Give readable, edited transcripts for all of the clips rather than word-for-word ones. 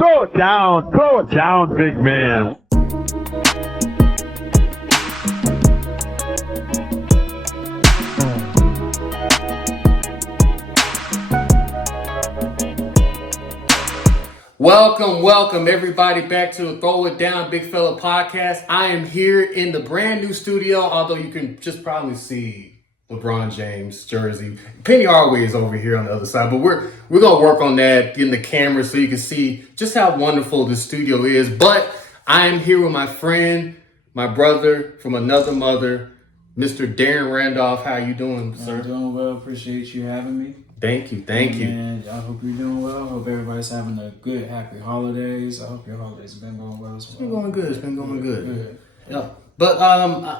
Throw it down, big man. Welcome everybody back to the Throw It Down Big Fella podcast. I am here in the brand new studio, although you can just probably see LeBron James jersey. Penny Hardaway is over here on the other side, but we're gonna work on that, getting the camera so you can see just how wonderful the studio is. But I am here with my friend, my brother from another mother, Mr. Darren Randolph. How you doing, sir? I'm doing well. Appreciate you having me. Thank you. And I hope you're doing well. Hope everybody's having a good, happy holidays. I hope your holidays have been going well as well. It's been going good. It's been going good. Good. Yeah. But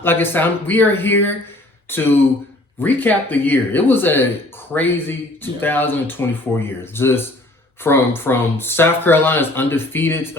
like I said, we are here to recap the year. It was a crazy 2024 year. Just from South Carolina's undefeated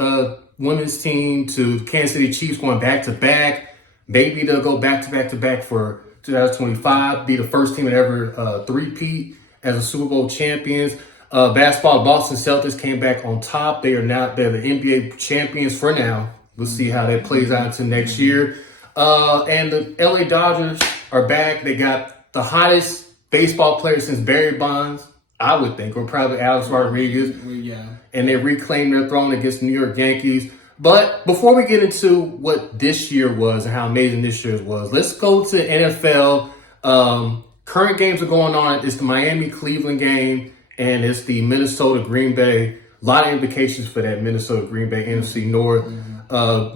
women's team to Kansas City Chiefs going back to back. Maybe they'll go back to back for 2025. Be the first team to ever three-peat as a Super Bowl champions. Basketball, Boston Celtics came back on top. They're the NBA champions for now. We'll see how that plays out into next year. And the LA Dodgers are back. They got the hottest baseball player since Barry Bonds, I would think, or probably Alex Rodriguez. Yeah. And they reclaimed their throne against the New York Yankees. But before we get into what this year was and how amazing this year was, let's go to NFL. Current games are going on. It's the Miami-Cleveland game, and it's the Minnesota-Green Bay. A lot of implications for that Minnesota-Green Bay NFC North.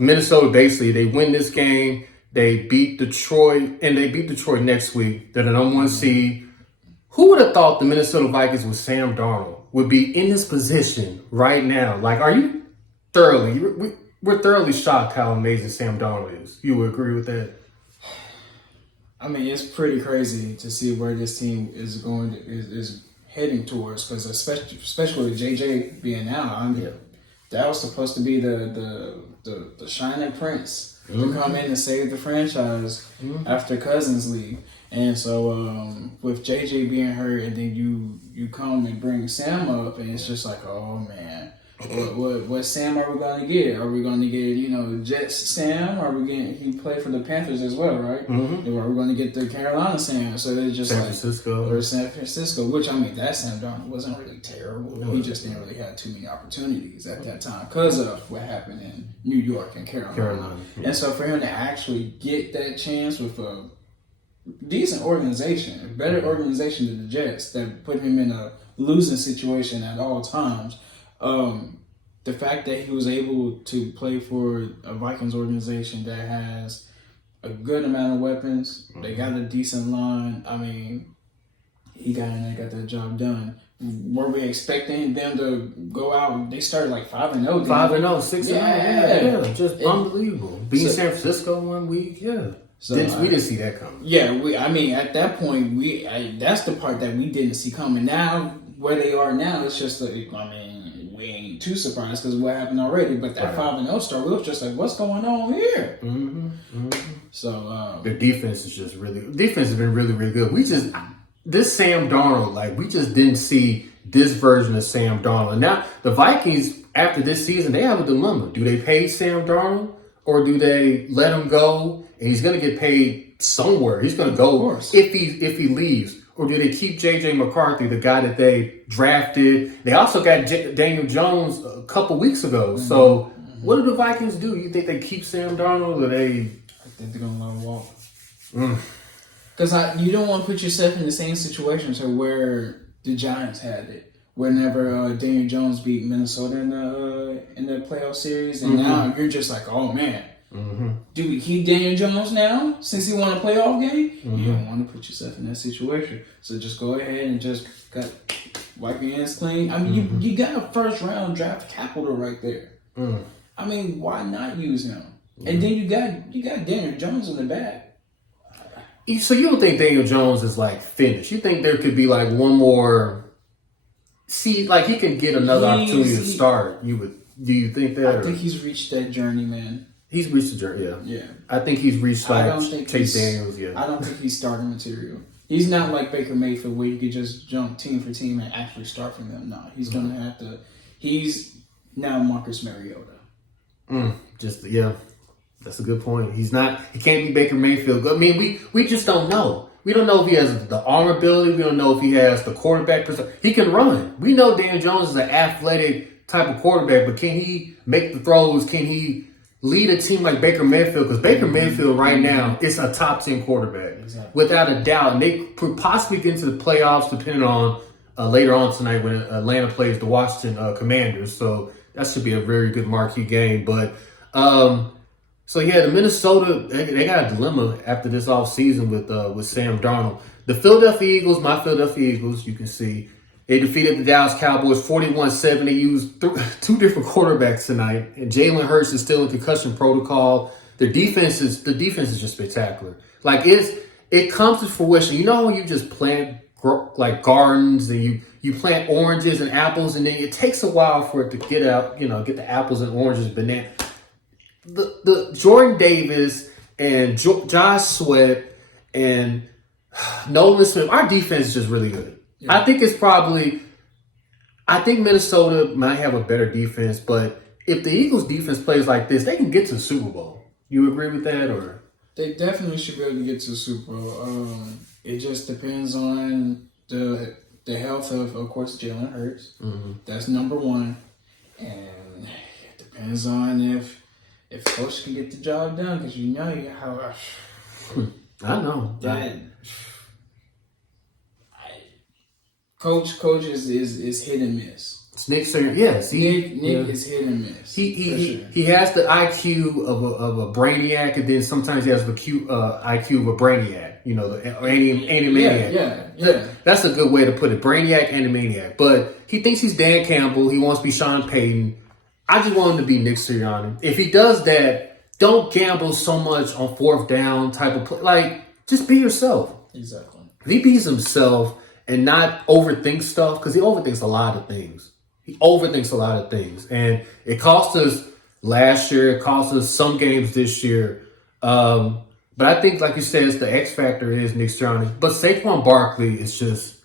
Minnesota, basically, they win this game. They beat Detroit, and they beat Detroit next week. They're the number one seed. Who would have thought the Minnesota Vikings with Sam Darnold would be in this position right now? Like, are you we're thoroughly shocked how amazing Sam Darnold is. You would agree with that? I mean, it's pretty crazy to see where this team is heading towards, because especially with JJ being out, that was supposed to be the shining prince to come in and save the franchise after Cousins leave. And so with JJ being hurt, and then you come and bring Sam up, and it's just like, oh man, what Sam are we going to get? Are we going to get, Jets Sam? Are we getting, he played for the Panthers as well, right? Mm-hmm. Or are we going to get the Carolina Sam? So it's just San Francisco, which, I mean, that Sam Darnold wasn't really terrible. He just didn't really have too many opportunities at that time because of what happened in New York and Carolina. Yeah. And so for him to actually get that chance with a decent organization, a better organization than the Jets, that put him in a losing situation at all times, the fact that he was able to play for a Vikings organization that has a good amount of weapons, they got a decent line. I mean, he got in there, got that job done. Were we expecting them to go out? They started like 5-0. 5-0, 6-0. Yeah, just unbelievable. Beating San Francisco 1 week, So, we didn't see that coming. Yeah, at that point, that's the part that we didn't see coming. Now, where they are now, it's just like, we ain't too surprised because of what happened already. But that 5-0 start, we was just like, what's going on here? So the defense has been really, really good. This Sam Darnold, we just didn't see this version of Sam Darnold. And now the Vikings, after this season, they have a dilemma. Do they pay Sam Darnold, or do they let him go? And he's going to get paid somewhere. He's going to go if he leaves. Or do they keep J.J. McCarthy, the guy that they drafted? They also got Daniel Jones a couple weeks ago. So what do the Vikings do? You think they keep Sam Darnold, or they... I think they're going to let him walk. Because you don't want to put yourself in the same situation to where the Giants had it. Whenever Daniel Jones beat Minnesota in the playoff series. And now you're just like, oh, man. Do we keep Daniel Jones now since he won a playoff game? You don't want to put yourself in that situation. So just go ahead and just wipe your hands clean. I mean, you got a first round draft capital right there. I mean, why not use him? And then you got Daniel Jones in the back. So you don't think Daniel Jones is finished? You think there could be one more? See, he can get another opportunity to start. Do you think that? I think he's reached that journey, man. He's reached the journey, yeah. I think he's reached Chase Daniels, I don't think he's starting material. He's not like Baker Mayfield where you could just jump team for team and actually start from them. No, he's going to have to. He's now Marcus Mariota. That's a good point. He can't be Baker Mayfield. I mean, we just don't know. We don't know if he has the arm ability. We don't know if he has the quarterback. He can run. We know Daniel Jones is an athletic type of quarterback, but can he make the throws? Can he lead a team like Baker Mayfield? Because Baker Mayfield right now is a top 10 quarterback, without a doubt. And they could possibly get into the playoffs depending on later on tonight when Atlanta plays the Washington Commanders. So that should be a very good marquee game. But so yeah, the Minnesota, they got a dilemma after this offseason with Sam Darnold. The Philadelphia Eagles, my Philadelphia Eagles, you can see, they defeated the Dallas Cowboys 41-7. They used two different quarterbacks tonight, and Jalen Hurts is still in concussion protocol. The defense is just spectacular. Like it comes to fruition. You know when you just plant like gardens and you plant oranges and apples, and then it takes a while for it to get out. You know, get the apples and oranges, banana. The Jordan Davis and Josh Sweat and Nolan Smith, our defense is just really good. Yeah. I think Minnesota might have a better defense, but if the Eagles defense plays like this, they can get to the Super Bowl. You agree with that, or? They definitely should be able to get to the Super Bowl. It just depends on the health of course, Jalen Hurts. Mm-hmm. That's number one. And it depends on if coach can get the job done, because you know how I know that coach is hit and miss. It's Nick Sirianni. Yes, Nick is hit and miss. He has the IQ of a brainiac, and then sometimes he has the IQ of a brainiac. You know, the Animaniac. Yeah. That's a good way to put it. Brainiac, Animaniac. But he thinks he's Dan Campbell. He wants to be Sean Payton. I just want him to be Nick Sirianni. If he does that, don't gamble so much on fourth down type of play. Like, just be yourself. Exactly. If he beats himself and not overthink stuff, because he overthinks a lot of things. And it cost us last year. It cost us some games this year. But I think, like you said, it's the X factor is Nick Sirianni. But Saquon Barkley is just,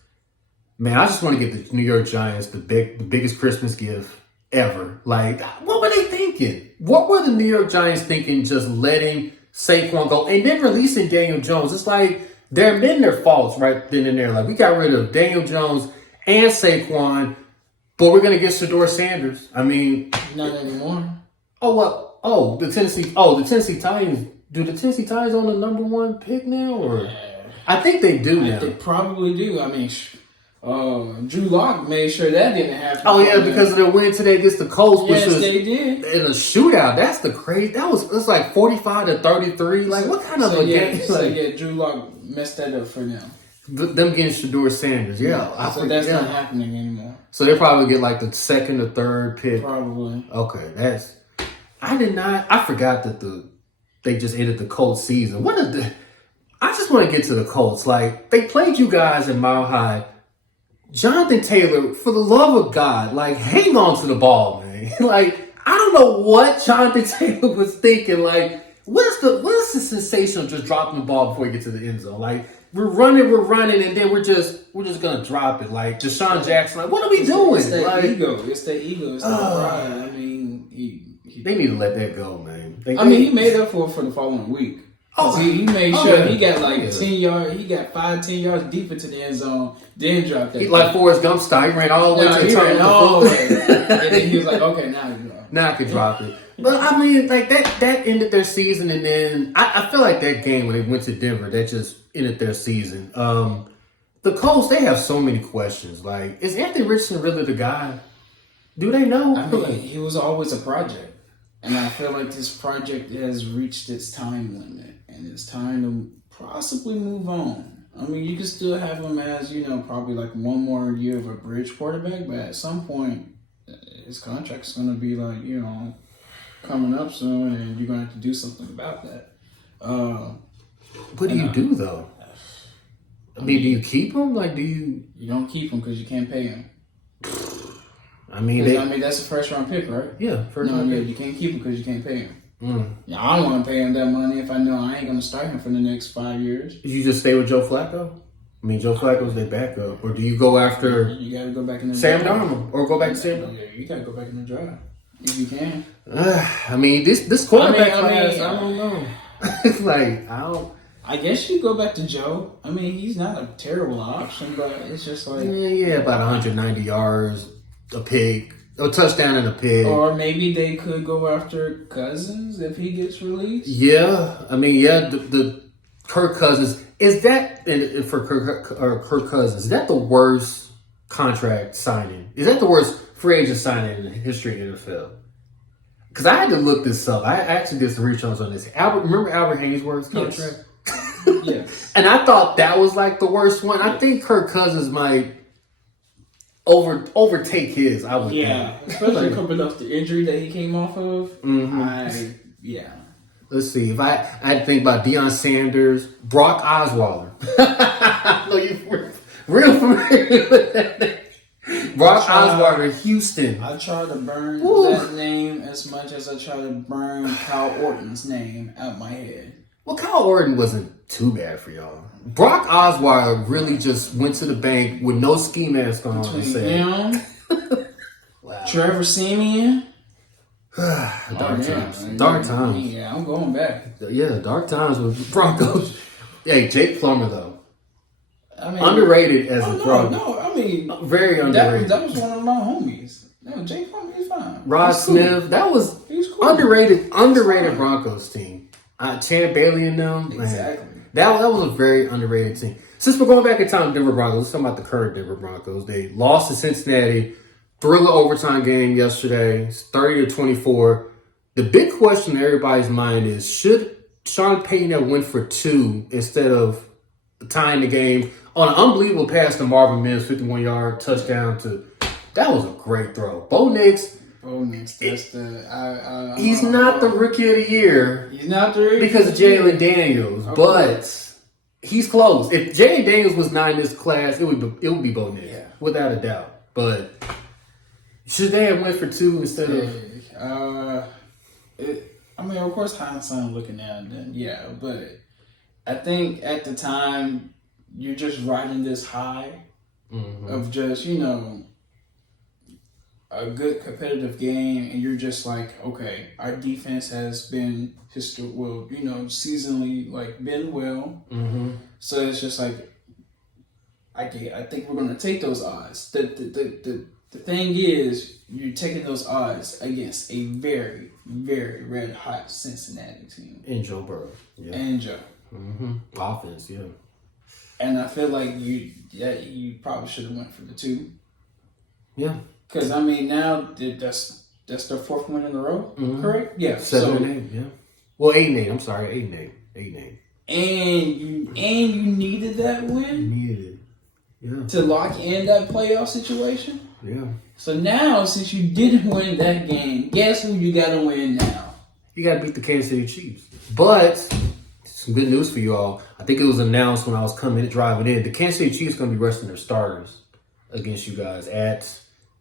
man, I just want to get the New York Giants the biggest Christmas gift ever. Like, what were they thinking? What were the New York Giants thinking, just letting Saquon go and then releasing Daniel Jones? It's like they're admitting their faults right then and there. Like, we got rid of Daniel Jones and Saquon, but we're going to get Shedeur Sanders. I mean, not anymore. Oh, what? Oh, the Tennessee Titans. Do the Tennessee Titans own the number one pick now? Or I think they do now. They probably do. I mean, Drew Lock made sure that didn't happen. Oh yeah, because of their win today against the Colts, which was they did in a shootout. That's the crazy. It's like 45-33. Like, what kind of a game? Drew Lock messed that up for them. Them getting Shedeur Sanders, so that's not happening anymore. So they probably get like the second or third pick. Probably. Okay, I forgot that they just ended the Colts season. I just want to get to the Colts. Like, they played you guys in Mile High. Jonathan Taylor, for the love of God, like, hang on to the ball, man. Like, I don't know what Jonathan Taylor was thinking. Like, what is the sensation of just dropping the ball before you get to the end zone? Like, we're running, and then we're just gonna drop it. Like Deshaun Jackson, like, what are we doing? It's the ego. It's the pride. I mean, they need to let that go, man. He made up for it for the following week. He made sure he got 10 yards. He got 5-10 yards deep into the end zone. Then dropped that. He like Forrest Gump style. He ran all the way to the turn. And then he was like, "Okay, now you know. Now I can drop it." But I mean, like that ended their season, and then I feel like that game when they went to Denver, that just ended their season. The Colts, they have so many questions. Like, is Anthony Richardson really the guy? Do they know? I mean, he was always a project, and I feel like this project has reached its time limit, and it's time to possibly move on. I mean, you can still have him as, probably like one more year of a bridge quarterback, but at some point, his contract's going to be like, coming up soon, and you're going to have to do something about that. What do you do, though? I mean, do you keep him? Like, do you... You don't keep him because you can't pay him. I mean, that's a first-round pick, right? Yeah, first-round pick. You can't keep him because you can't pay him. Yeah, I don't want to pay him that money if I know I ain't going to start him for the next 5 years. You just stay with Joe Flacco? I mean, Joe Flacco's their backup. Or do you go after... You got to go back in the Sam Darnold? Or go back to Sam Darnold? Yeah, you got to go back in the draft. If you can. I mean, this quarterback I mean, class, I don't know. Like, I don't. I guess you go back to Joe. I mean, he's not a terrible option, but it's just like. Yeah, about 190 yards, a pick, a touchdown and a pick. Or maybe they could go after Cousins if he gets released. Yeah, I mean, yeah, the Kirk Cousins, is that, and for Kirk Cousins, is that the worst contract signing? Is that the worst free agent signing in the history of the NFL? Because I had to look this up. I actually did some research on this. Remember Albert Haynesworth's contract? Yes. And I thought that was like the worst one. I think Kirk Cousins might overtake his, I would think. Especially coming off the injury that he came off of. Let's see. If I had to think about Deion Sanders, Brock Osweiler. I know you're real familiar with that name. Brock Osweiler, Houston. I try to burn that name as much as I try to burn Kyle Orton's name out my head. Well, Kyle Orton wasn't too bad for y'all. Brock Osweiler really just went to the bank with no ski mask on and said, wow. Trevor Siemian. Dark times. Yeah, I'm going back. Yeah, dark times with Broncos. Hey, Jake Plummer, though. I mean, underrated as a pro. No, I mean, very underrated. That was one of my homies. No, Jake Plummer is fine. Rod Smith, that was cool. Underrated Broncos team. Champ Bailey and them. Exactly. Man, that was a very underrated team. Since we're going back in time, Denver Broncos, let's talk about the current Denver Broncos. They lost to Cincinnati. Thriller overtime game yesterday. It's 30-24. The big question in everybody's mind is, should Sean Payton have went for 2 instead of tying the game on an unbelievable pass to Marvin Mims, 51-yard touchdown that was a great throw. Bo Nix, that's he's not the rookie of the year. He's not the rookie because of Jalen Daniels, but he's close. If Jalen Daniels was not in this class, it would be Bo Nix, without a doubt. But should they have went for 2 instead of? I mean, of course, hindsight looking at it, then, but I think at the time you're just riding this high of just a good competitive game, and you're just like, okay, our defense has been seasonally been well. So it's just like I think we're gonna take those odds. The thing is, you're taking those odds against a very, very red hot Cincinnati team. And Joe Burrow. Yeah. And Joe. Offense, yeah. And I feel like you probably should have went for the 2. Yeah. Because, I mean, now that's their 4th win in a row, correct? Yeah. 7-8, yeah. Well, 8-8. I'm sorry, 8-8. And you needed that win? You needed it. Yeah. To lock in that playoff situation? Yeah. So now, since you didn't win that game, guess who you got to win now? You got to beat the Kansas City Chiefs. But some good news for you all. I think it was announced when I was driving in. The Kansas City Chiefs going to be resting their starters against you guys at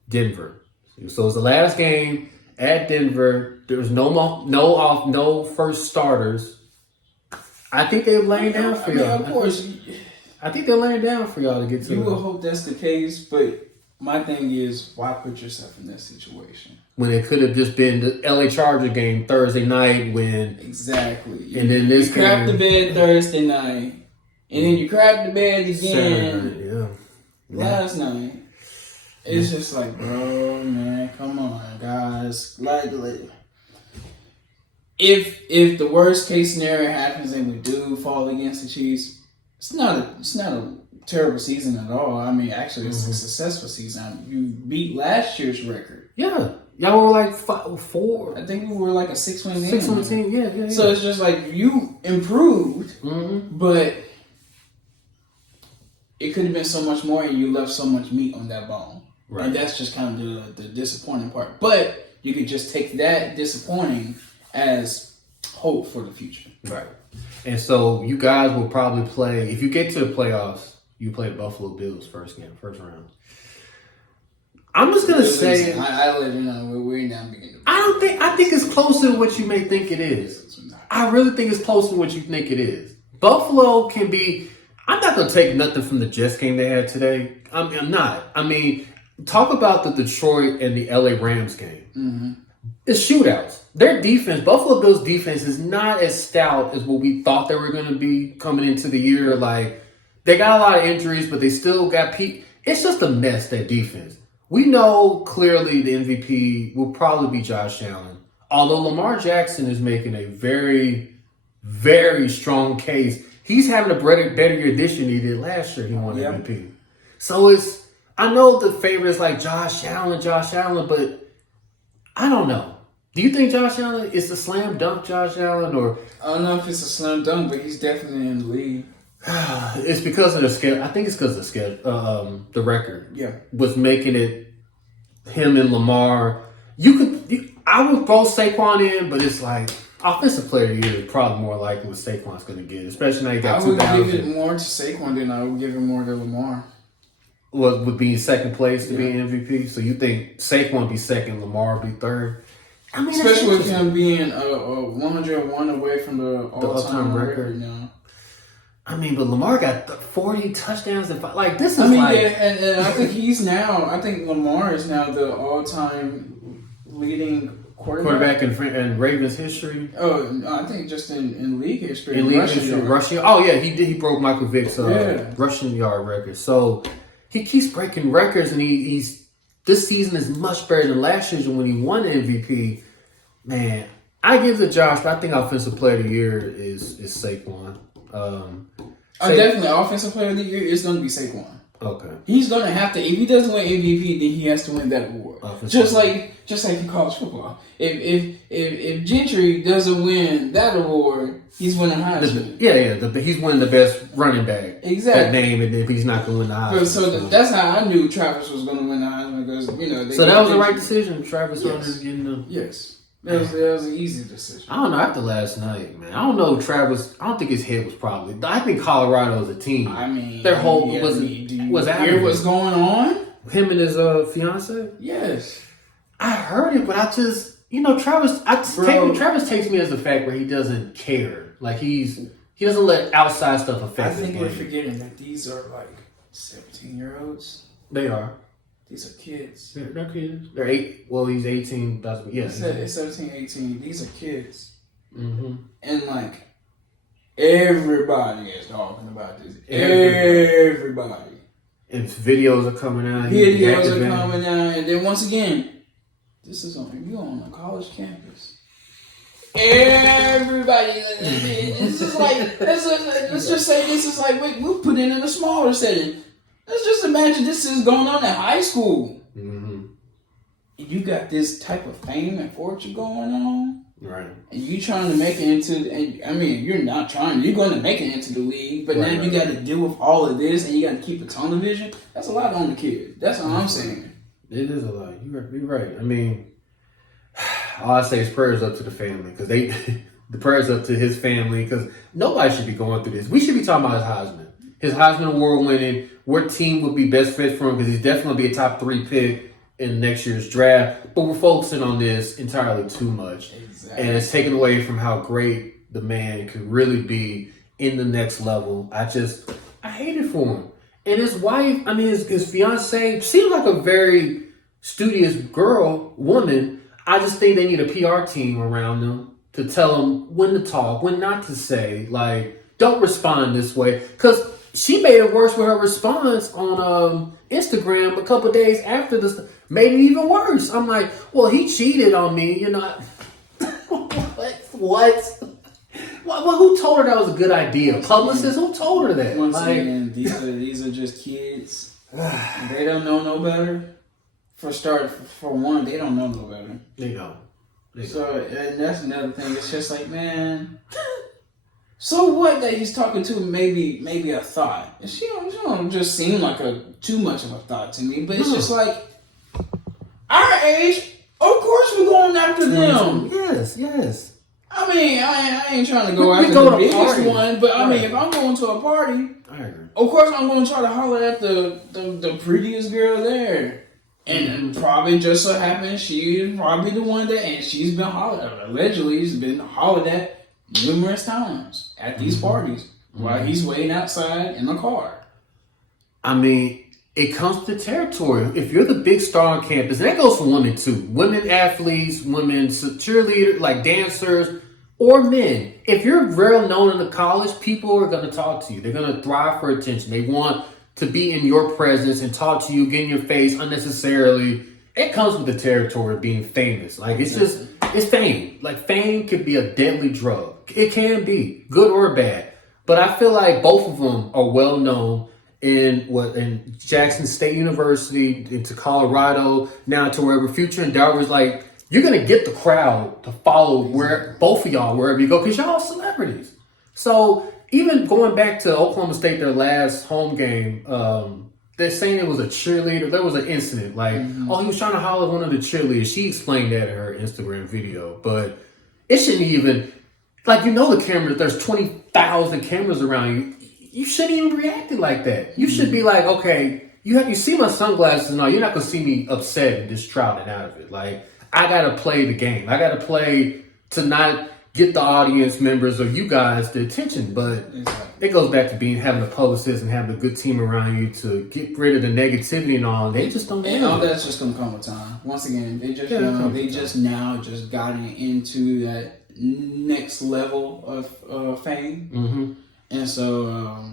Denver. So it's the last game at Denver. There's no first starters. I think they're laying down for y'all. Of course. I think they're laying down for y'all to get to. You will hope that's the case, but my thing is, why put yourself in that situation? When it could have just been the LA Charger game Thursday night when... Exactly. And then this you crapped the bed Thursday night, and then you crapped the bed again last night. It's just like, bro, man, come on, guys. If the worst case scenario happens and we do fall against the Chiefs, it's not a terrible season at all. I mean, actually, it's a successful season. You beat last year's record. Yeah. Y'all were like 4. I think we were like a 6-win team. 6-win team, yeah. So it's just like you improved, but it could have been so much more, and you left so much meat on that bone. Right. And that's just kind of the disappointing part. But you could just take that disappointing as hope for the future. Right. And so you guys will probably play, if you get to the playoffs, you play Buffalo Bills first round. I'm just gonna say I let you know we're not beginning. I think it's closer to what you may think it is. I really think it's closer to what you think it is. Buffalo can be. I'm not gonna take nothing from the Jets game they had today. I'm not. I mean, talk about the Detroit and the LA Rams game. It's shootouts. Their defense, Buffalo Bills defense, is not as stout as what we thought they were going to be coming into the year. Like, they got a lot of injuries, but they still got It's just a mess, that defense. We know clearly the MVP will probably be Josh Allen. Although Lamar Jackson is making a very, very strong case. He's having a better year this year than he did last year. He won MVP. So I know the favorite is like Josh Allen, but I don't know. Do you think Josh Allen is a slam dunk, Josh Allen, or I don't know if it's a slam dunk, but he's definitely in the league. it's because of the schedule? I think it's because of the schedule. The record, was making it him and Lamar. I would throw Saquon in, but it's like offensive player of the year is probably more likely what Saquon's going to get, especially now you got 2,000. I would give it more to Saquon than I would give it more to Lamar. Would be in second place to be an MVP. So you think Saquon be second, Lamar be third? I mean, especially with him being 101 away from the all-time record now. I mean, but Lamar got 40 touchdowns and this is and I think I think Lamar is now the all-time leading quarterback in Ravens history. Oh, I think just in league history. In league history, rushing. Oh yeah, he did. He broke Michael Vick's rushing yard record. So he keeps breaking records, and he's this season is much better than last year when he won the MVP. Man, I give it to Josh, but I think offensive player of the year is Saquon. Definitely offensive player of the year is going to be Saquon. Okay. He's going to have to. If he doesn't win MVP, then he has to win that award. Just like in college football. If Gentry doesn't win that award, he's winning Heisman. He's winning the best running back. Exactly. That name, and if he's not going to win the Heisman. So that's how I knew Travis was going to win the Heisman because So that was the right decision. Travis Hunter getting the. Yes. That was an easy decision. I don't know. After last night, man, I don't know. Travis, I don't think his head was probably. I think Colorado is a team. I mean, their whole was hear what's going on? Him and his fiance. Yes, I heard it, but I just Travis. Travis takes me as the fact where he doesn't care. Like he doesn't let outside stuff affect him. I think we're forgetting that these are like 17-year-olds. They are. These are kids. They're kids. They're 8. Well, he's 18. It's 17, 18. These are kids. Mm-hmm. And like everybody is talking about this. Everybody. And videos are coming out. And then once again, this is on a college campus. Everybody. It's just like let's just say this is like we'll put it in a smaller setting. Let's just imagine this is going on in high school. Mm-hmm. You got this type of fame and fortune going on. Right. And you trying to make it you're not trying. You're going to make it into the league. But now you got to deal with all of this and you got to keep a tunnel vision. That's a lot on the kid. That's all I'm saying. It is a lot. You're right. I mean, all I say is prayers up to the family because the prayers up to his family because nobody should be going through this. We should be talking about his Heisman. His Heisman Award winning, what team would be best fit for him because he's definitely going to be a top 3 pick in next year's draft. But we're focusing on this entirely too much. Exactly. And it's taken away from how great the man could really be in the next level. I hate it for him. And his wife, his fiance, seems like a very studious woman. I just think they need a PR team around them to tell them when to talk, when not to say. Like, don't respond this way. Because she made it worse with her response on Instagram a couple of days after this. Made it even worse. I'm like, well, he cheated on me. What? Well, who told her that was a good idea? Publicist? Who told her that? Once again, these are just kids. They don't know no better. For one, they don't know no better. They don't. And that's another thing. It's just like, man. So what that he's talking to maybe a thought. She don't just seem like too much of a thought to me. But it's just like our age. Of course we're going after them. Yes. I ain't trying to go after the biggest one, but if I'm going to a party, I agree. Of course I'm going to try to holler at the prettiest girl there. And probably just so happens she's probably the one and she's been hollered at. Allegedly, she's been hollered at numerous times at these parties while he's waiting outside in the car. it comes to territory. If you're the big star on campus, and that goes for women too, women athletes, women cheerleaders, like dancers, or men. If you're well known in the college, people are going to talk to you. They're going to thrive for attention. They want to be in your presence and talk to you, get in your face unnecessarily. It comes with the territory of being famous. Like, it's fame. Like, fame could be a deadly drug. It can be, good or bad. But I feel like both of them are well known in Jackson State University, into Colorado, now to wherever future endeavors. Like, you're gonna get the crowd to follow where both of y'all wherever you go, because y'all celebrities. So even going back to Oklahoma State, their last home game, they're saying it was a cheerleader. There was an incident, like, oh, he was trying to holler at one of the cheerleaders. She explained that in her Instagram video, but it shouldn't even, like, the camera. There's 20,000 cameras around you. You shouldn't even react like that. You should be like, okay, you see my sunglasses and all. You're not gonna see me upset and distraught and out of it. Like, I gotta play the game. I gotta play to not get the audience members or you guys the attention. But it goes back to having a publicist and having a good team around you to get rid of the negativity and all. They just don't. And all that's just gonna come with time. Once again, they just now gotten into that next level of fame. Mm-hmm. And so,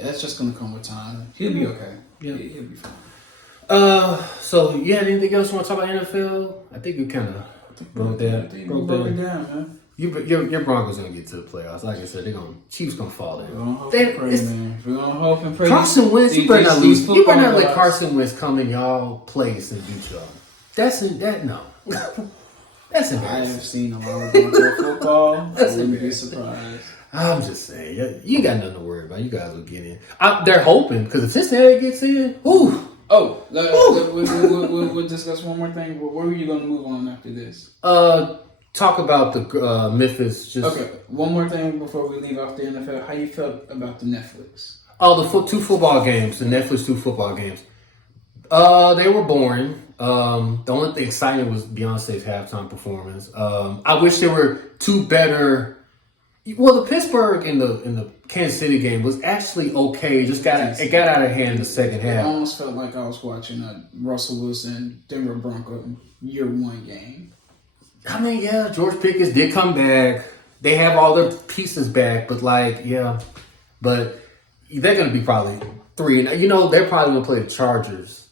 that's just gonna come with time. He'll be okay. Yeah, he'll be fine. So you had anything else you want to talk about NFL? I think we kind of broke it down, man. Your Broncos gonna get to the playoffs. Like I said, Chiefs gonna fall in. We're gonna hope and pray, man. We're gonna hope and pray. Carson Wentz, you better not lose. You better not let Carson Wentz come in y'all place and beat y'all. No. That's embarrassing. I have seen a lot of Bronco football. I wouldn't be surprised. I'm just saying, you got nothing to worry about. You guys will get in. They're hoping, because if Cincinnati gets in, whoo. Oh, we'll discuss one more thing. Where are you going to move on after this? Talk about the Memphis. Okay, one more thing before we leave off the NFL. How you felt about the Netflix? Oh, the two football games. The Netflix 2 football games. They were boring. The only thing exciting was Beyonce's halftime performance. I wish there were two better. Well, the Pittsburgh and the Kansas City game was actually okay. It got out of hand in the second half. It almost felt like I was watching a Russell Wilson Denver Bronco year one game. I mean, yeah, George Pickens did come back. They have all their pieces back, but but they're going to be probably 3. They're probably going to play the Chargers.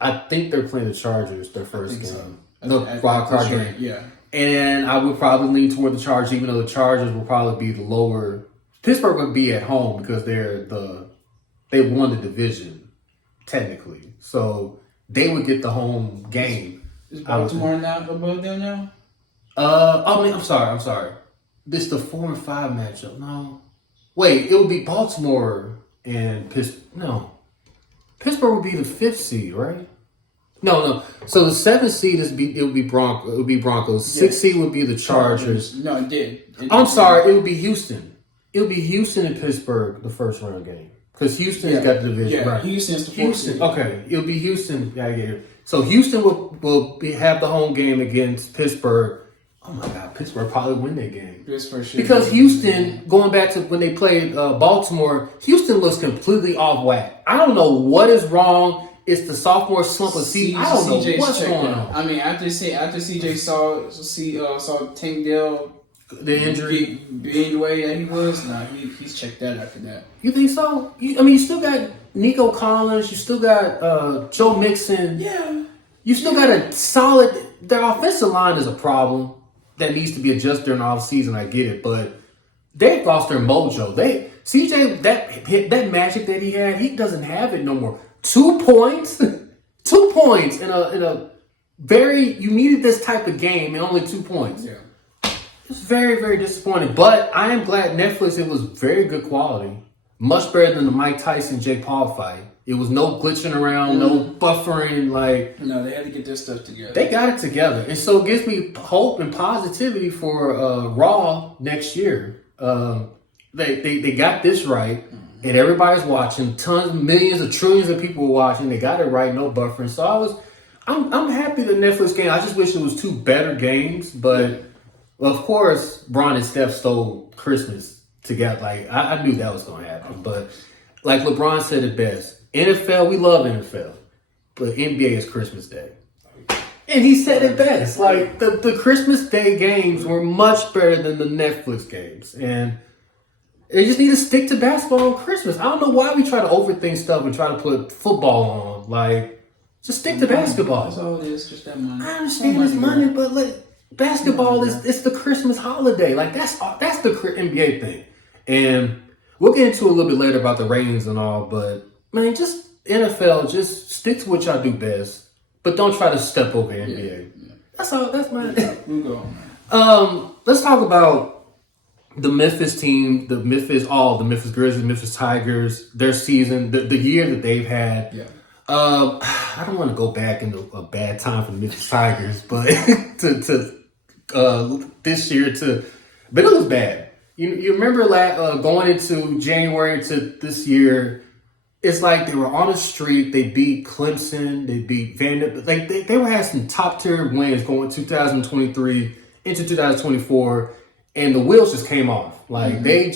I think they're playing the Chargers their first game. So. The wild card game. Yeah. And I would probably lean toward the Chargers, even though the Chargers will probably be the lower. Pittsburgh would be at home because they won the division, technically. So they would get the home game. Is Baltimore not above them now? I'm sorry. This is the 4 and 5 matchup. No. Wait, it would be Baltimore and Pittsburgh. No. Pittsburgh would be the 5th seed, right? No. So the 7th seed it would be Broncos. It would be Broncos. 6th seed would be the Chargers. No, it did. I'm sorry. It would be Houston. It would be Houston and Pittsburgh the first round game because Houston's got the division. Yeah, right. Houston's the 4th seed. Okay, it'll be Houston. Yeah. So Houston will have the home game against Pittsburgh. Oh my God, Pittsburgh probably win that game. Because Houston, going back to when they played Baltimore, Houston looks completely off whack. I don't know what is wrong. It's the sophomore slump of season. I don't know what's going on. I mean, after CJ saw Tank Dell the injury being the way that he was, he's checked that after that. You think so? You still got Nico Collins. You still got Joe Mixon. Yeah. You still got a solid. Their offensive line is a problem that needs to be adjusted during the offseason. I get it, but they've lost their mojo. CJ that magic that he had, he doesn't have it no more. 2 points, 2 points in a very. You needed this type of game and only 2 points. Yeah. It's very, very disappointing. But I am glad Netflix. It was very good quality, much better than the Mike Tyson Jake Paul fight. It was no glitching around, no buffering. No, they had to get this stuff together. They got it together, and so it gives me hope and positivity for Raw next year. They got this right, and everybody's watching. Tons, millions of trillions of people were watching. They got it right, no buffering. So I'm happy the Netflix game. I just wish it was 2 better games, but of course, Bron and Steph stole Christmas together. I knew that was going to happen, but like LeBron said it best. NFL, we love NFL, but NBA is Christmas Day. And he said it best. Like, the Christmas Day games were much better than the Netflix games. And they just need to stick to basketball on Christmas. I don't know why we try to overthink stuff and try to put football on. Like, just stick to basketball. That's all it is, just that money. I understand it's money, but like, basketball is it's the Christmas holiday. Like, that's the NBA thing. And we'll get into a little bit later about the ratings and all, but man, just NFL, just stick to what y'all do best, but don't try to step over NBA. Yeah. That's all. That's my. We'll go on. Let's talk about the Memphis team, the Memphis Grizzlies, Memphis Tigers, their season, the year that they've had. Yeah. I don't want to go back into a bad time for the Memphis Tigers, but this year but it was bad. You remember going into January to this year, it's like they were on a streak. They beat Clemson. They beat Vanderbilt. Like they were having some top tier wins going 2023 into 2024, and the wheels just came off. Like they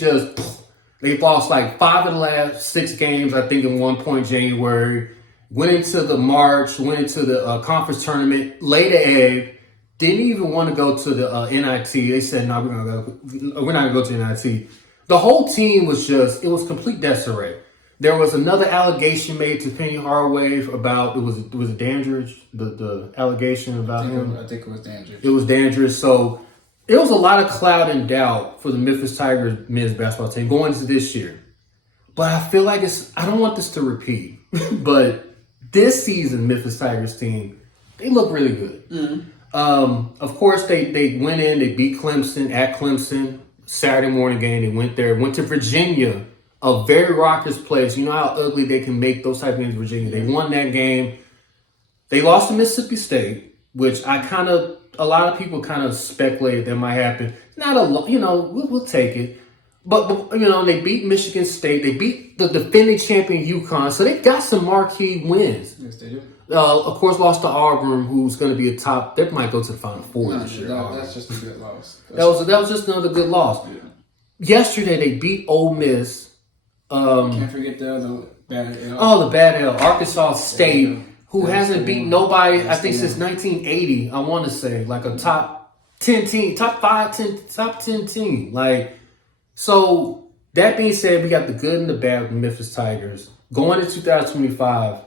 lost like 5 of the last 6 games. I think in one point January. Went into the March. Went into the conference tournament. Laid an egg. Didn't even want to go to the NIT. They said, no, we're not going to go to the NIT. The whole team was it was complete disarray. There was another allegation made to Penny Hardaway about, it was Dandridge, the allegation about him. I think it was Dandridge. It was Dandridge. So it was a lot of cloud and doubt for the Memphis Tigers men's basketball team going into this year. But I feel like I don't want this to repeat. But this season, Memphis Tigers team, they look really good. Mm-hmm. Of course, they went in, they beat Clemson at Clemson, Saturday morning game. They went to Virginia, a very raucous place. You know how ugly they can make those type of games in Virginia. They won that game. They lost to Mississippi State, which a lot of people kind of speculated that might happen. Not we'll take it. But they beat Michigan State. They beat the defending champion UConn. So they got some marquee wins. Yes, they do. Of course, lost to Auburn, who's going to be a top. They might go to the Final Four this year. That's just a good loss. That was just another good loss. Yeah. Yesterday, they beat Ole Miss. Can't forget the other bad L. Oh, the bad L. Arkansas State, who hasn't beat nobody, I think, since 1980, I want to say. Like a top 10 team, top 10 team. Like, so, that being said, we got the good and the bad with the Memphis Tigers. Going to 2025,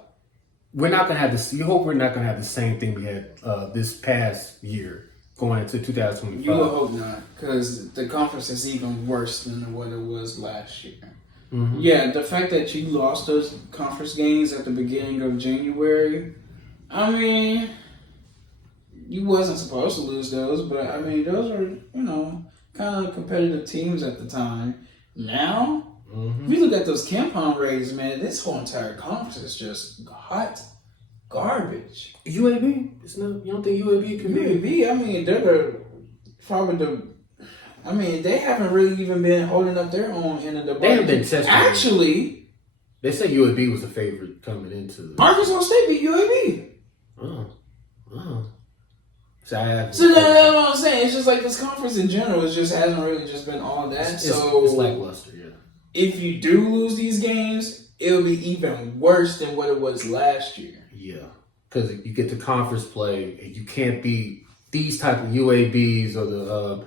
we're not going to have this. You hope we're not going to have the same thing we had this past year going into 2025. You would hope not, because the conference is even worse than what it was last year. Mm-hmm. Yeah, the fact that you lost those conference games at the beginning of January, I mean, you wasn't supposed to lose those, but I mean, those are, kind of competitive teams at the time. Now, if you look at those KenPom ratings, man, this whole entire conference is just hot garbage. UAB? You don't think UAB can be? UAB, I mean, they haven't really even been holding up their own end of the bargain. They haven't been testing. Actually, they say UAB was the favorite coming into Arkansas State beat UAB. Oh. So that's what I'm saying. It's just like this conference in general hasn't really just been all that. It's lackluster, yeah. If you do lose these games, it'll be even worse than what it was last year. Yeah, because you get to conference play and you can't beat these type of UABs or the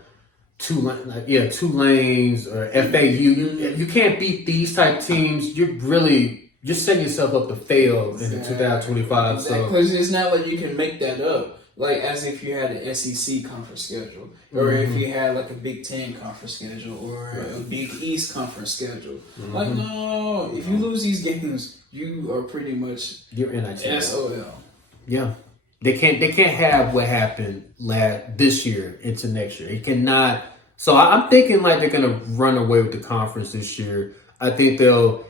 Tulanes or FAU. You can't beat these type teams. You're setting yourself up to fail in 2025. Exactly. Because it's not like you can make that up. Like as if you had an SEC conference schedule, or if you had like a Big Ten conference schedule, or a Big East conference schedule. Mm-hmm. Like no, if you lose these games, you are pretty much you're in SOL. Yeah, they can't have what happened this year into next year. It cannot. So I'm thinking like they're gonna run away with the conference this year. I think they'll.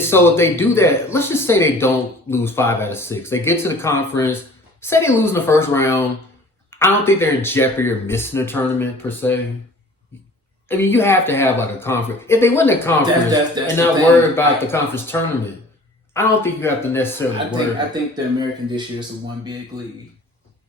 So if they do that, let's just say they don't lose 5 out of 6. They get to the conference. Say they lose in the first round, I don't think they're in jeopardy of missing a tournament per se. I mean, you have to have like a conference. If they win the conference and not worry about the conference tournament, I don't think you have to necessarily worry. I think the American this year is the one big league.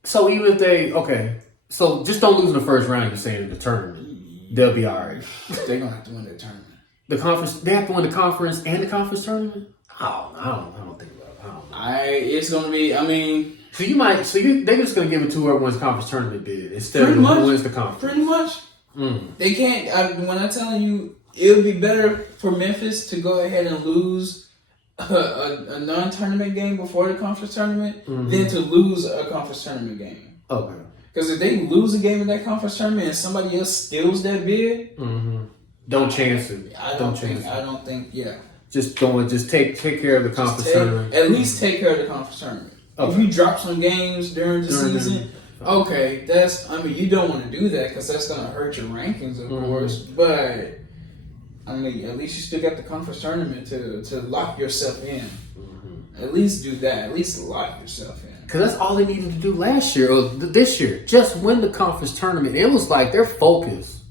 So even if so just don't lose in the first round. You're saying in the tournament, they'll be all right. They're gonna have to win their tournament. The conference, they have to win the conference and the conference tournament. I don't think about it. I don't know. It's gonna be. I mean, They're just gonna give it to whoever wins the conference tournament bid instead of Pretty much. who wins the conference. pretty much Mm. they can't. When I'm telling you, it would be better for Memphis to go ahead and lose a non-tournament game before the conference tournament than to lose a conference tournament game. Okay. Because if they lose a game in that conference tournament and somebody else steals that bid, Don't chance it. I don't think. Yeah. Just take care of the conference tournament. At least take care of the conference tournament. Okay. If you drop some games during the season, okay, you don't want to do that because that's going to hurt your rankings, of course. But I mean, at least you still got the conference tournament to lock yourself in. At least do that. At least lock yourself in. Because that's all they needed to do last year or this year. Just win the conference tournament. It was like their focus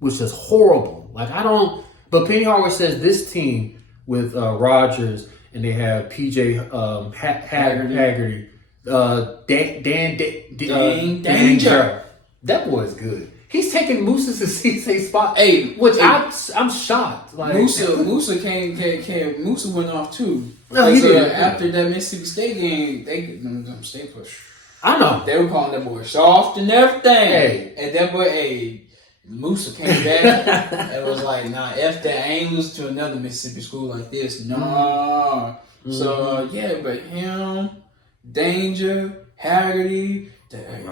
was just horrible. But Penny Hardaway says this team with Rodgers and they have PJ Haggerty, Danger. That boy's good. He's taking Moose's CC spot. I'm shocked. Like, Musa went off too. No, he did. After that Mississippi State game, them State push. I know. They were calling that boy soft and everything. Hey. And that boy, Musa came back and was like, nah, F that. I ain't losing to another Mississippi school like this. Nah. So, but him, Danger, Haggerty, that